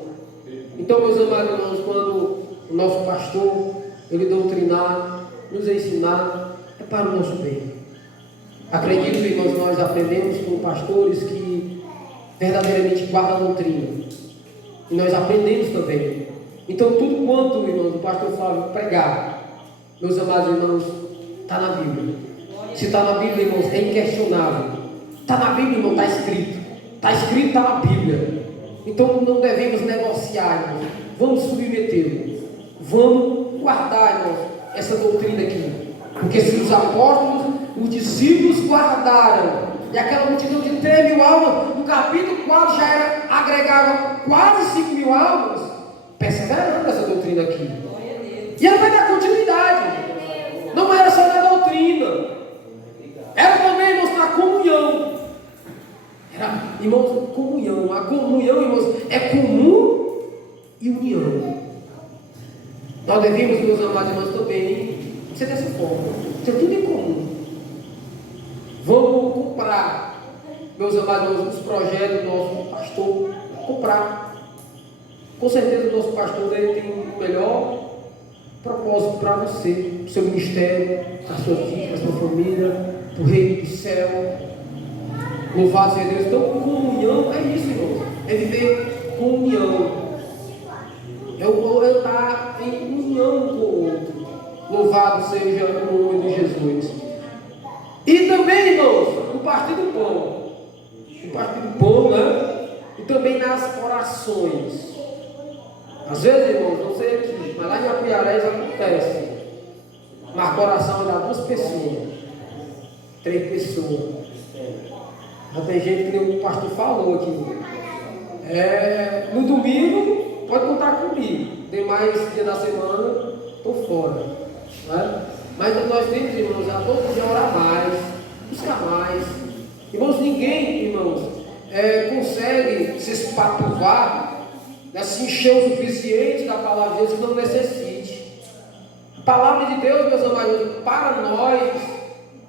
Então, meus amados irmãos, quando o nosso pastor, ele doutrinar, nos ensinar, é para o nosso bem. Acredito, irmãos, nós aprendemos com pastores que verdadeiramente guardam a doutrina. E nós aprendemos também. Então, tudo quanto, irmãos, o pastor Flávio pregar, meus amados irmãos, está na Bíblia. Se está na Bíblia, irmãos, é inquestionável. Está na Bíblia, irmão, está escrito. Está escrito, está na Bíblia. Então não devemos negociar, irmãos. Vamos submeter. Vamos guardar, irmãos, essa doutrina aqui. Porque se os apóstolos, os discípulos guardaram, e aquela multidão de 3.000 almas, no capítulo 4 já era, agregaram quase 5.000 almas, perseverando nessa doutrina aqui. E ela vai dar continuidade. Não era só na doutrina. Era também, irmãos, na comunhão. Era, irmãos, comunhão. A comunhão, irmãos, é comum e união. Nós devemos, meus amados irmãos, também ser dessa forma. Ter tudo em comum. Vamos comprar, meus amados irmãos, os projetos do nosso pastor. Comprar. Com certeza o nosso pastor ele tem o melhor propósito para você, para o seu ministério, para a sua vida, para a sua família, para o reino do céu. Louvado seja Deus. Então, comunhão é isso, irmãos. É viver com união. É o andar em união com o outro. Louvado seja o nome de Jesus. E também, irmãos, o partir do pão. O partir do pão, né? E também nas orações. Às vezes, irmãos, não sei aqui, mas lá em Apuiarés acontece. Marca oração de algumas pessoas. 3 pessoas. Já tem gente que nem o pastor falou aqui. No domingo, pode contar comigo. Demais dia da semana, estou fora. Né? Mas nós temos, irmãos, a todo dia orar mais, buscar mais. Irmãos, ninguém, irmãos, consegue se espatuvar, né, se encher o suficiente da palavra de Deus que não necessite. A palavra de Deus, meus amados, para nós,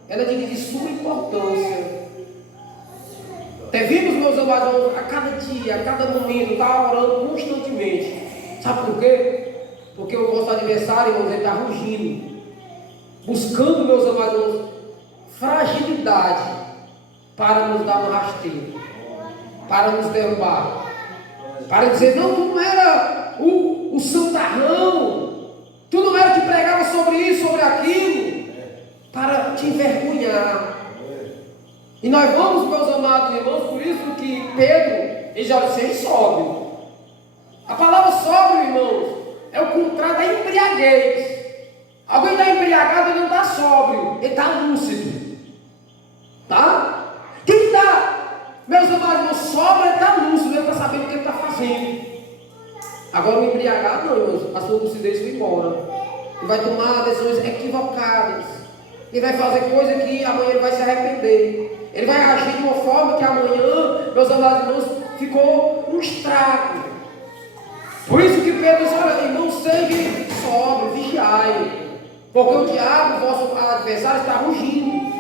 ela é de suma importância. Devemos, meus amados, a cada dia, a cada momento, estar orando constantemente. Sabe por quê? Porque o nosso adversário, irmãos, ele está rugindo, buscando, meus amados, fragilidade para nos dar um rasteiro, para nos derrubar, para dizer: não, tu não era o santarrão, tu não era que pregava sobre isso, sobre aquilo, para te envergonhar. E nós vamos, meus amados irmãos, por isso que Pedro, ele já disse: sóbrio. A palavra sóbrio, irmãos, é o contrário da embriaguez. Alguém está embriagado, ele não está sóbrio, ele está lúcido. Tá? Quem está, meus amados irmãos, sóbrio, ele está lúcido, ele está sabendo o que ele está fazendo. Agora o embriagado, não, irmãos, a sua lucidez foi embora. Ele vai tomar decisões equivocadas. Ele vai fazer coisa que amanhã ele vai se arrepender. Ele vai agir de uma forma que amanhã, meus amados irmãos, ficou um estrago. Por isso que Pedro diz: olha, irmão, seja sóbrio, vigiai, porque o diabo, vosso adversário, está rugindo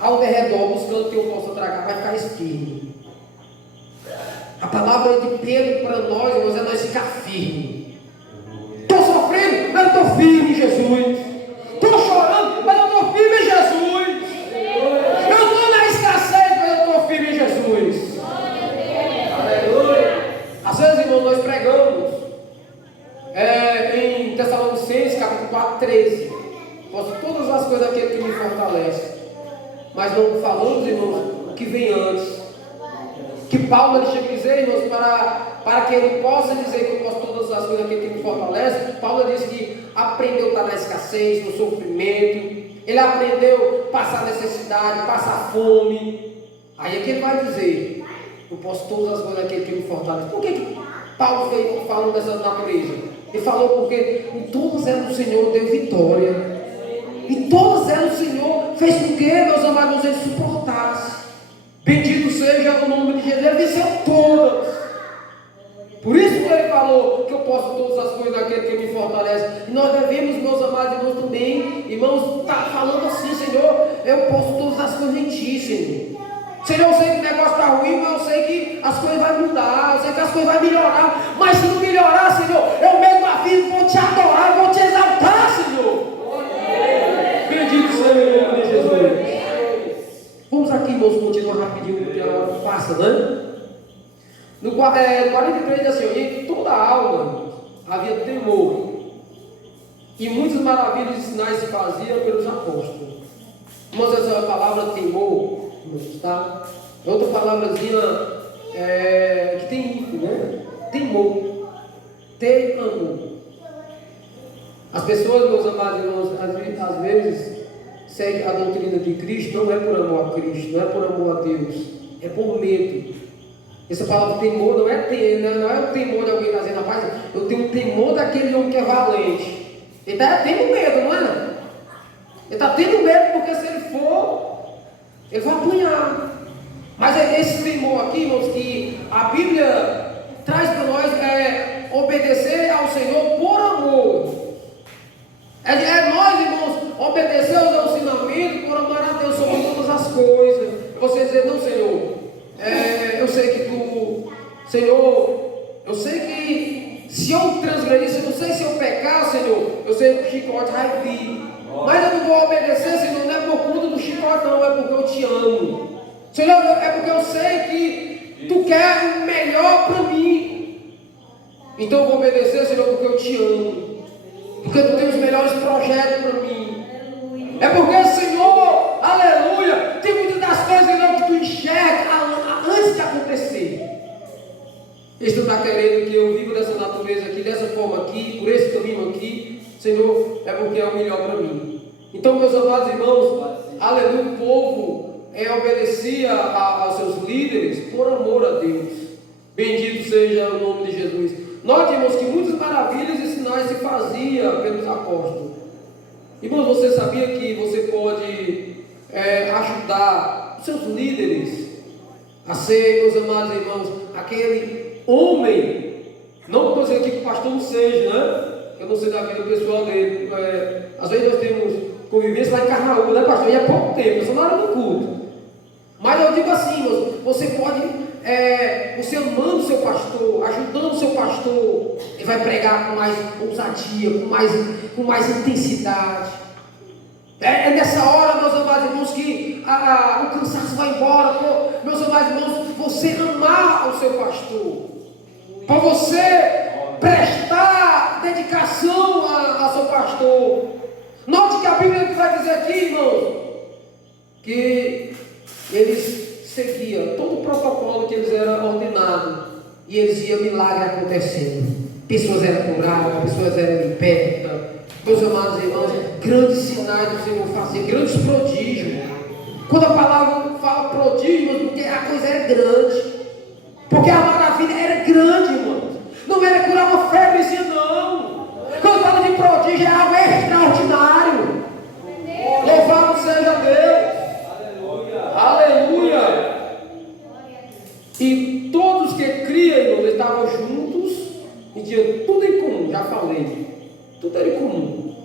ao derredor, buscando que eu possa tragar, vai ficar espinho. A palavra de Pedro para nós, irmãos, é nós ficar firme. Estou sofrendo, mas eu estou firme em Jesus. Estou chorando, mas eu estou firme em Jesus. Eu estou na escassez, mas eu estou firme em Jesus. Aleluia. Às vezes, irmãos, nós pregamos em Tessalonicenses, capítulo 4, 13. Posso todas as coisas daquele que me fortalece. Mas não falamos, irmãos, o que vem antes. Que Paulo ele chega a dizer, irmãos, para que ele possa dizer que eu posso todas as coisas daquele que me fortalece. Paulo disse que aprendeu a estar na escassez, no sofrimento. Ele aprendeu a passar necessidade, passar fome. Aí é que ele vai dizer: eu posso todas as coisas daquele que me fortalece. Por que Paulo falou dessa natureza? Ele falou porque em todas elas o Senhor deu vitória. Em todas elas o Senhor fez com que, meus amados, ele suportasse. Bendito seja o nome de Jesus. Ele venceu todas. Por isso que ele falou que eu posso todas as coisas daquele que me fortalece. E nós devemos, meus amados irmãos, também, irmãos, estar falando assim: Senhor, eu posso todas as coisas em Ti, Senhor. Senhor, eu sei que o negócio está ruim, mas eu sei que as coisas vão mudar, eu sei que as coisas vão melhorar. Mas se não melhorar, Senhor, eu mesmo a vida vou te adorar, vou te exaltar, Senhor. Bendito seja o nome de Jesus. Vamos aqui, irmãos, continuar rapidinho, porque a hora passa, né? No 43 diz assim: em toda a alma havia temor, e muitas maravilhas e sinais se faziam pelos apóstolos. Irmãos, essa palavra temor, tá? Outra palavrazinha que tem isso, né? Temor, amor. As pessoas, meus amados irmãos, às vezes seguem a doutrina de Cristo, não é por amor a Cristo, não é por amor a Deus, é por medo. Essa palavra temor não é o temor de alguém que está dizendo: rapaz, eu tenho um temor daquele homem que é valente. Ele está tendo medo, não é? Não? Ele está tendo medo porque se ele for, ele vai apanhar. Mas esse temor aqui, irmãos, que a Bíblia traz para nós é obedecer ao Senhor por amor. É nós, irmãos, obedecer aos ensinamentos por amar a Deus sobre todas as coisas. Você dizer: não, Senhor, eu sei que Tu, Senhor, eu sei que se eu transgredir, eu sei se eu pecar, Senhor, eu sei que o chicote vai vir. Mas eu não vou obedecer, Senhor, não é por conta do chicote, não, é porque eu te amo. Senhor, é porque eu sei que Tu quer o melhor para mim. Então eu vou obedecer, Senhor, porque eu te amo. Porque Tu tem os melhores projetos para mim. É porque, Senhor, aleluia, tem muitas das coisas, Senhor, que Tu enxerga antes de acontecer. Eles não está querendo que eu viva dessa natureza aqui, dessa forma aqui, por esse caminho aqui, Senhor, é porque é o melhor para mim. Então, meus amados irmãos, aleluia, o povo obedecia aos seus líderes por amor a Deus. Bendito seja o nome de Jesus. Note, irmãos, que muitas maravilhas e sinais se faziam pelos apóstolos. Irmãos, você sabia que você pode ajudar os seus líderes a ser, meus amados irmãos, aquele homem? Não estou dizendo que o pastor não seja, né? Eu não sei da vida pessoal dele. Às vezes nós temos convivência lá em Carnaúba, né, pastor? E é pouco tempo, só na hora do culto. Mas eu digo assim, irmãos, você pode, você amando o seu pastor, ajudando o seu pastor, ele vai pregar com mais ousadia, com mais intensidade. É nessa hora, meus amados irmãos, que o cansaço vai embora. Meus amados irmãos, você amar o seu pastor, para você prestar dedicação ao seu pastor. Note que a Bíblia vai dizer aqui, irmãos, que eles seguiam todo o protocolo que eles eram ordenados, e eles viam milagre acontecendo. Pessoas eram curadas, pessoas eram libertas. Meus amados irmãos, grandes sinais do Senhor faziam, grandes prodígios. Quando a palavra fala prodígio, porque a coisa era grande, porque a maravilha era grande, irmãos. Não era curar uma febre, não. Quando fala de prodígio, é algo extraordinário. Louvado seja Deus. Aleluia. E todos que criam, irmãos, estavam juntos e tinham tudo em comum. Já falei, tudo era em comum.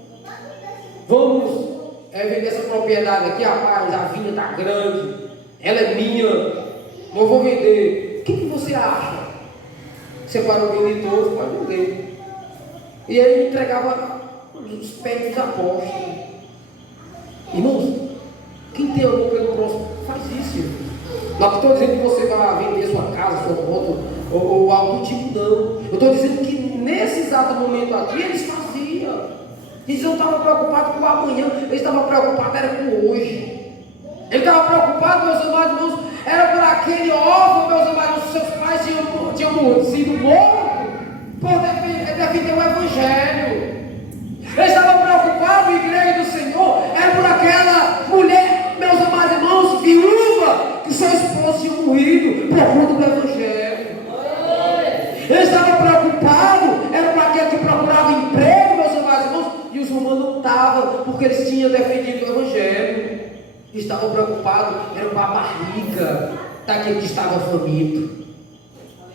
Vamos vender essa propriedade aqui, rapaz. A vinha está grande, ela é minha, não vou vender. O que você acha? Separou o vender todos para vender. E aí ele entregava os pés dos apóstolos. Irmãos, quem tem amor pelo próximo, faz isso, irmãos. Não estou dizendo que você vai vender sua casa, sua moto, ou algo do tipo, não. Eu estou dizendo que nesse exato momento aqui, eles faziam. Eles não estavam preocupados com o amanhã, eles estavam preocupados era com hoje. Eles estavam preocupados, meus amados irmãos, era por aquele órfão, meus amados, seus pais tinham sido mortos por defender o Evangelho. Eles estavam preocupados, igreja do Senhor, era por aquela mulher, meus amados irmãos, viúva, que seu esposo tinha morrido por conta do Evangelho. Eles estavam preocupados, era por aquele que procurava emprego, meus amados irmãos, e os romanos não estavam, porque eles tinham defendido o Evangelho. Eles estavam preocupados, era com a barriga daquele que estava faminto.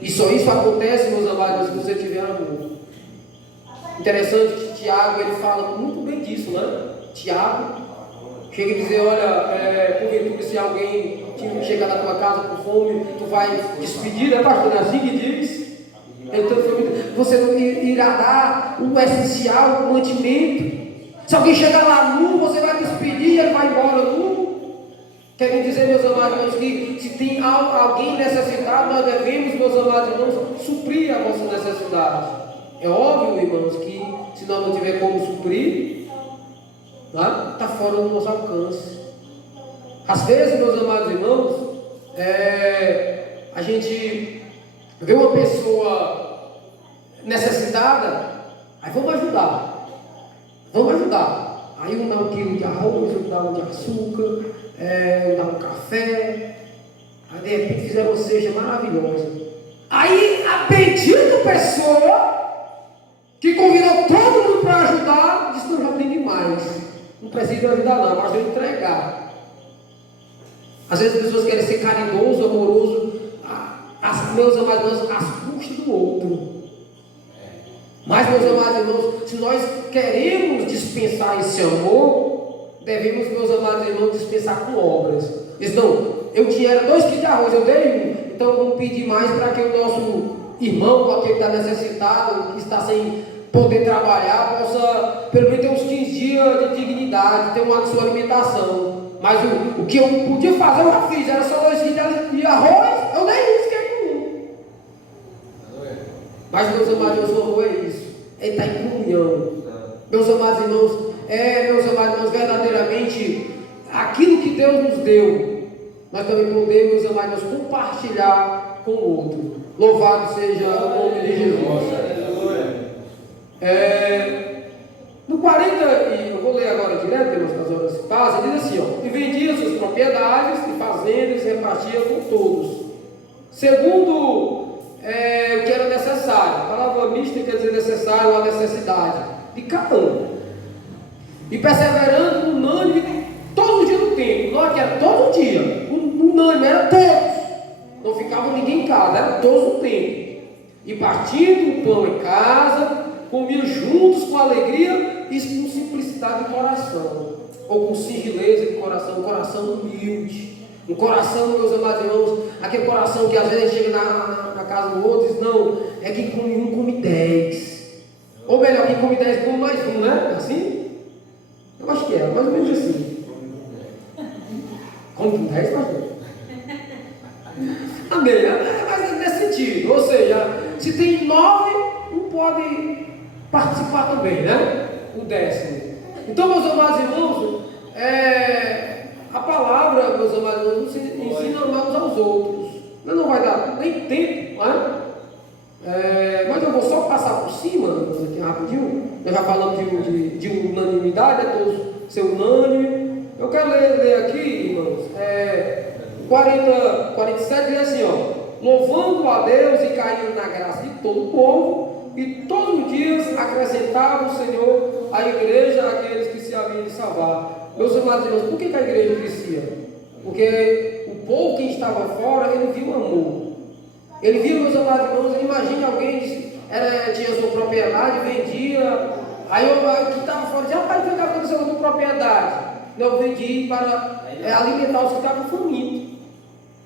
E só isso acontece, meus amados, se você tiver amor. Interessante que Tiago, ele fala muito bem disso, né? Tiago chega a dizer, olha, porventura se alguém chegar na tua casa com fome, tu vai despedir, né, pastor? É assim que diz. Então, você não irá dar o essencial, o mantimento. Se alguém chegar lá nu, você vai despedir e ele vai embora nu. Querem dizer, meus amados irmãos, que se tem alguém necessitado, nós devemos, meus amados irmãos, suprir a nossa necessidade. É óbvio, irmãos, que se nós não tiver como suprir, está fora do nosso alcance. Às vezes, meus amados irmãos, a gente vê uma pessoa necessitada, aí vamos ajudar. Aí um dá 1 quilo de arroz, um dá 1 de açúcar, um dá um café. Aí de repente fizeram uma ceia maravilhosa. Aí a bendita pessoa que convidou todo mundo para ajudar, disse, não, já tem demais. Não precisa ajudar não, mas eu entregar. Às vezes as pessoas querem ser caridoso, amoroso, meus amados irmãos, às custas do outro. Mas, meus amados irmãos, se nós queremos dispensar esse amor, devemos, meus amados irmãos, dispensar com obras. Diz, não, eu tinha 2 quilos de arroz, eu dei 1, então vamos pedir mais para que o nosso irmão, aquele que está necessitado, que está sem poder trabalhar, possa pelo menos ter uns 15 dias de dignidade, ter uma sua alimentação. Mas o que eu podia fazer, eu já fiz, era só 2 quilos de arroz, eu dei 1, fiquei com 1. Mas, meus amados irmãos, o amor é isso, ele está em comunhão. Meus amados irmãos, verdadeiramente, aquilo que Deus nos deu, nós também podemos, meus amados irmãos, compartilhar com o outro. Louvado seja o nome de Jesus. No 40, e eu vou ler agora direto, pelas horas que passam, diz assim, ó, e vendia suas propriedades e fazendas e repartia com todos, segundo o que era necessário. A palavra mista quer dizer necessário, a necessidade de cada um. E perseverando unânime todo dia no templo, não é que era todo dia, unânime, era todos. Não ficava ninguém em casa, era todos no templo. E partindo o pão em casa, comiam juntos com alegria e com simplicidade de coração, ou com singeleza de coração, um coração humilde, um coração, meus amados irmãos, aquele coração que às vezes a gente chega na casa do outro e diz, não, é que come um, come 10, ou melhor, quem come 10 come mais um, né? Assim? Eu acho que é, mais ou menos assim. Come com 10, pastor? Amém, mas nesse sentido, ou seja, se tem 9, um pode participar também, né? O 10º. Então, meus amados irmãos, a palavra, meus amados irmãos, ensina a amar uns aos outros. Não vai dar nem tempo, né? Mas eu vou só passar por cima, aqui rapidinho. Nós já falamos de unanimidade, todos ser unânime. Eu quero ler aqui, irmãos, 47 diz assim, ó, louvando a Deus e caindo na graça de todo o povo, e todos os dias acrescentava o Senhor à igreja aqueles que se haviam de salvar. Meus amados irmãos, por que a igreja crescia? Porque o povo que estava fora, ele viu amor. Ele viu, meus amados irmãos, imagine alguém tinha sua propriedade, vendia, aí o que estava fora dizia, rapaz, o que aconteceu com a tua propriedade? Eu vendi para alimentar os que estavam famintos.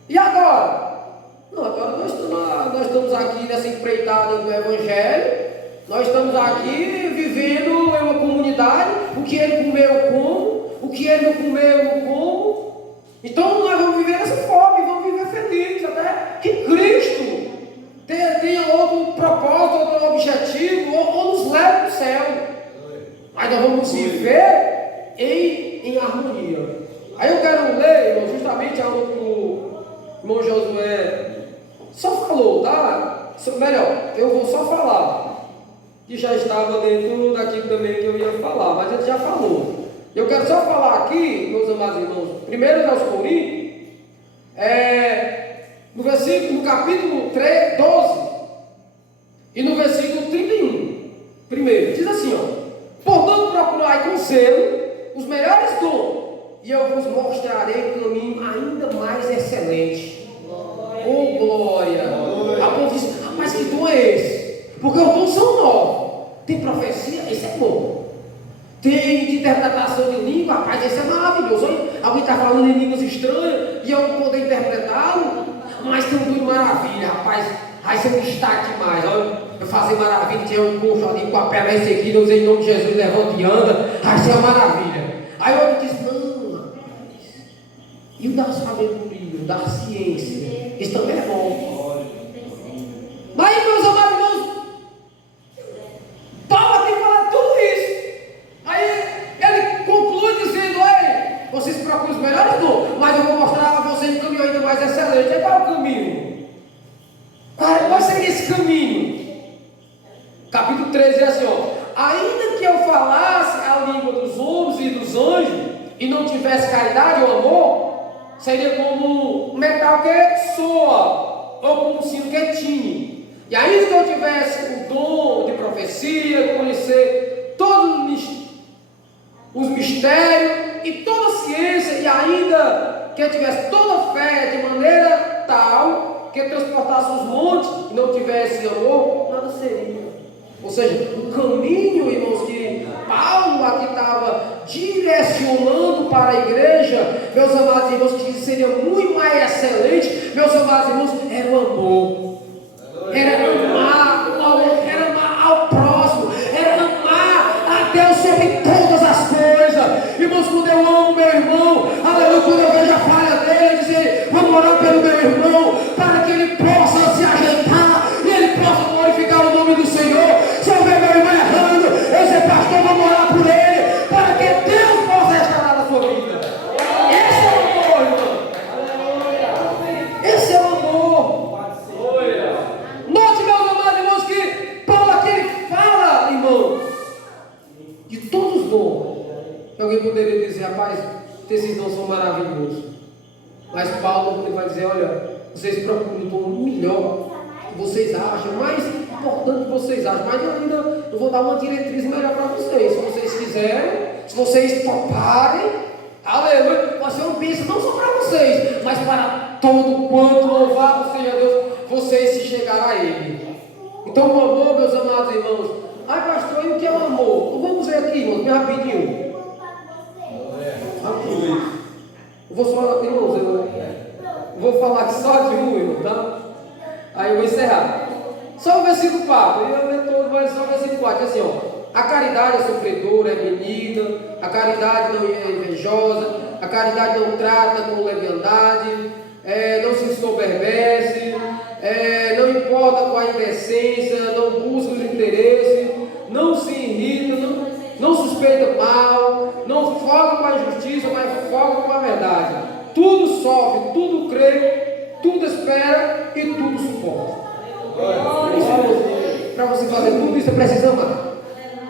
E agora? Não, agora nós estamos aqui nessa empreitada do Evangelho, nós estamos aqui vivendo em uma comunidade, o que ele comeu eu como, o que ele não comeu eu não como. Então nós vamos viver nessa forma, vamos viver felizes, até que Cristo tenha outro propósito, outro objetivo, ou nos leve para o céu. Mas nós vamos viver em harmonia. Aí eu quero ler, irmão, justamente algo que o irmão Josué só falou, tá? Melhor, eu vou só falar, que já estava dentro daquilo também que eu ia falar, mas ele já falou. Eu quero só falar aqui, meus amados irmãos, 1 aos Coríntios, no capítulo 12, e no versículo 31, primeiro, diz assim, ó, portanto procurai com zelo os melhores dons, e eu vos mostrarei um caminho ainda mais excelente. Oh, glória! A povo diz, mas que dom é esse? Porque os dons são novos. Tem profecia? Esse é bom. Tem de interpretação de língua? Rapaz, esse é maravilhoso. Hein? Alguém está falando em línguas estranhas e eu não poder interpretá-lo? Mas tem um dom de maravilha, rapaz. Aí você me destaque demais. Olha, eu fazer maravilha, tinha um coxo ali com a perna em seguida, eu usei em nome de Jesus, levanta e anda. Aí isso é uma maravilha. Aí o outro diz, não, rapaz. E o da sabedoria, o da ciência? Isso também é bom. Mas, meus amados irmãos, Paulo tem falado tudo isso. Aí ele conclui dizendo, ei, vocês procuram os melhores dons, mas eu vou mostrar a vocês um caminho ainda mais excelente. E qual é o caminho? Qual seria esse caminho? Capítulo 13 é assim, ó. Ainda que eu falasse a língua dos homens e dos anjos, e não tivesse caridade ou amor, seria como um metal que soa, ou como um sino que tine. E ainda que eu tivesse o dom de profecia, conhecer todos os mistérios e toda a ciência, e ainda que eu tivesse toda a fé de maneira tal que transportasse os montes e não tivesse amor, nada seria. Ou seja, o caminho, irmãos, que Paulo aqui estava direcionando para a igreja, meus amados irmãos, que seria muito mais excelente, meus amados irmãos, era o amor. Era amar ao próximo, era amar a Deus sobre todas as coisas. Irmãos, quando eu amo meu irmão, aleluia, quando eu vejo a falha dele, dizer, vamos orar pelo meu irmão, para que ele possa se ajeitar e ele possa glorificar o nome do Senhor. Se eu ver meu irmão errando, eu sei, pastor, vamos orar por ele, para que Deus possa restaurar a sua vida. Esse é o amor, irmão. Esse é o amor. poderia dizer, rapaz, esses dons são maravilhosos. Mas Paulo ele vai dizer, olha, vocês procuram o dom melhor que vocês acham, mais importante que vocês acham, mas eu vou dar uma diretriz melhor para vocês. Se vocês quiserem, se vocês toparem, aleluia, vai ser uma bênção não só para vocês, mas para todo quanto, louvado seja Deus, vocês se chegarem a Ele. Então o amor, meus amados irmãos, ai pastor, e o que é o amor? Então, vamos ver aqui, irmãos, bem rapidinho. Eu vou só, irmãos, eu vou falar aqui só de um, irmão, tá? Aí eu vou encerrar. Só o versículo 4, eu ia ler todo, mas só o versículo 4, assim, ó. A caridade é sofredora, é benigna, a caridade não é invejosa, a caridade não trata com leviandade, não se ensoberbece, não importa com a indecência, não busca os interesses, não se irrita, não suspeita mal, não foca com a injustiça, mas foca com a verdade. Tudo sofre, tudo crê, tudo espera e tudo suporta. Para você fazer tudo isso, você precisa amar.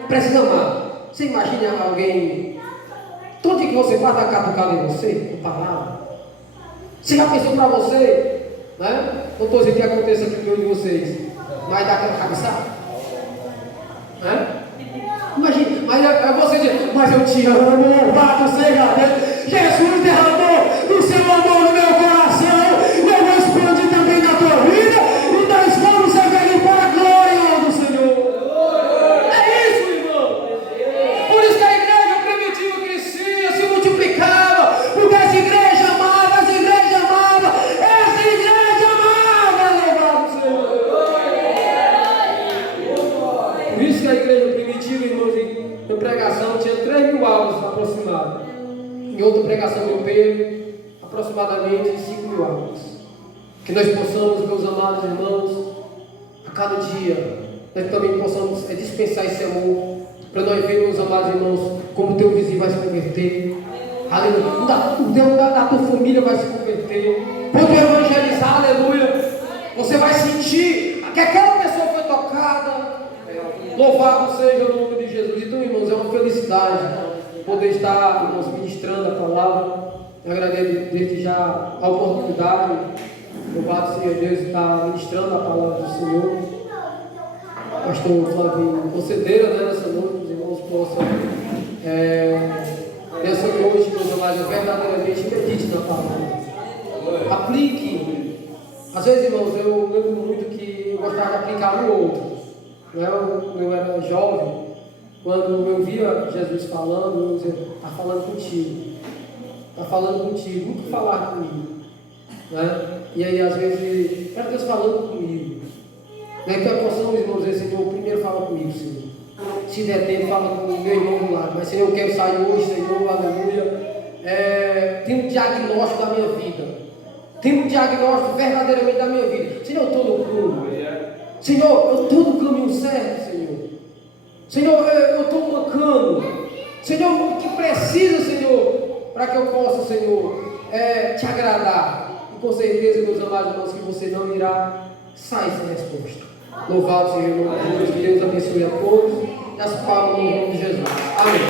Precisa amar. Você imagina alguém, todo dia que você faz dar catucada em você, com palavra. Você já pensou para você, né? Não estou dizendo que aconteça aqui com um de vocês, mas dá aquela cabeçada, né? Imagina, mas é você dizer, mas eu te amo, louvado seja Deus. Jesus derramou o seu amor no meu coração, eu vou expandir também na tua vida, e nós vamos servir para a glória do Senhor. É isso, irmão. Por isso que a igreja primitiva crescia, se multiplicava, porque essa igreja amava, essa igreja amava, essa igreja amava, louvado Senhor. Por isso que a igreja primitiva, irmãos, em pregação tinha 3.000 almas aproximadas. Em outra pregação do Pedro, aproximadamente 5.000 almas. Que nós possamos, meus amados irmãos, a cada dia, nós também possamos dispensar esse amor, para nós vermos, meus amados irmãos, como o teu vizinho vai se converter. Aleluia. O Deus da tua família vai se converter. Quando evangelizar, aleluia, você vai sentir que aquela pessoa foi tocada. Louvado seja o nome de Jesus. Então, irmãos, é uma felicidade poder estar, irmãos, ministrando a palavra. Eu agradeço desde já a oportunidade. Louvado seja Deus estar ministrando a palavra do Senhor. Pastor Flávio Concedeira, né, nessa noite, os irmãos possam, nessa noite, meus amados, verdadeiramente medite na palavra. Aplique. Às vezes, irmãos, eu lembro muito que eu gostava de aplicar no outro. Eu era jovem, quando eu via Jesus falando, eu dizia, está falando contigo, está falando contigo, nunca falar comigo, né? E aí às vezes, era Deus falando comigo, né? Que nós possamos, irmãos, dizer, Senhor, primeiro fala comigo, Senhor, se der tempo, fala com o meu irmão do lado, mas Senhor, eu quero sair hoje, Senhor, aleluia, tem um diagnóstico da minha vida, tem um diagnóstico verdadeiramente da minha vida, Senhor, eu estou no rumo. Senhor, eu estou no caminho certo, Senhor. Senhor, eu estou mancando. Senhor, o que precisa, Senhor, para que eu possa, Senhor, te agradar. E com certeza, meus amados irmãos, que você não irá sair sem resposta. Louvado seja o nome de Deus, que Deus abençoe a todos. E as palmas no nome de Jesus. Amém.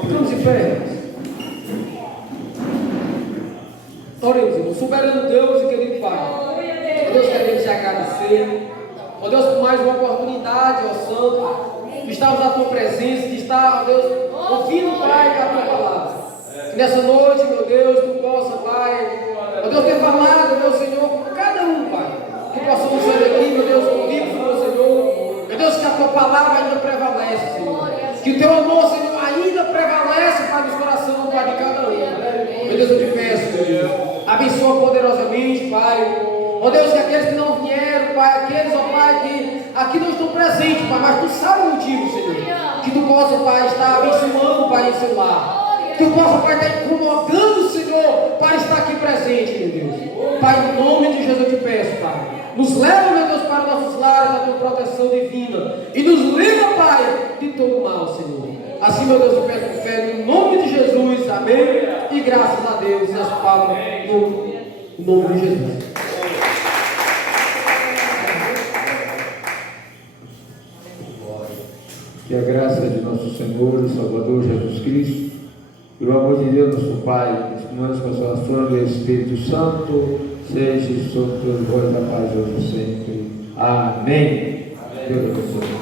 Ficamos de pé. Oremos, irmão. Soberano Deus e querido Pai. Ó Deus, queremos te agradecer. Ó Deus, por mais uma oportunidade, ó Santo, de estarmos na tua presença, de estar, ó Deus, ouvindo, Pai, a tua palavra. Que nessa noite, meu Deus, tu possa, Pai, ó Deus, ter falado, meu Senhor, com cada um, Pai. Que possamos sair aqui, meu Deus, convictos, meu Senhor. Meu Deus, que a tua palavra ainda prevalece, Senhor. Que o teu amor, Senhor, ainda prevalece, Pai, nos corações, Pai, de cada um. Meu Deus, eu te peço, Senhor. Abençoa poderosamente, Pai. Ó Deus, que aqueles que não vieram, Pai, aqueles, ó Pai, que aqui não estão presentes, Pai, mas tu sabes o motivo, Senhor. Que tu possa, Pai, estar abençoando, Pai, em seu lar. Que tu possa, Pai, estar incomodando, Senhor, para estar aqui presente, meu Deus. Pai, em nome de Jesus eu te peço, Pai. Nos leva, meu Deus, para nossos lares, da tua proteção divina. E nos livra, Pai, de todo mal, Senhor. Assim, meu Deus, eu peço com fé, em nome de Jesus, amém. E graças a Deus, e as palavras no nome de Jesus. Que a graça de nosso Senhor e Salvador Jesus Cristo, e o amor de Deus, nosso Pai, as comunhões com a consolação do Espírito Santo, seja sobre todos vós da paz hoje e sempre. Amém. Deus abençoe.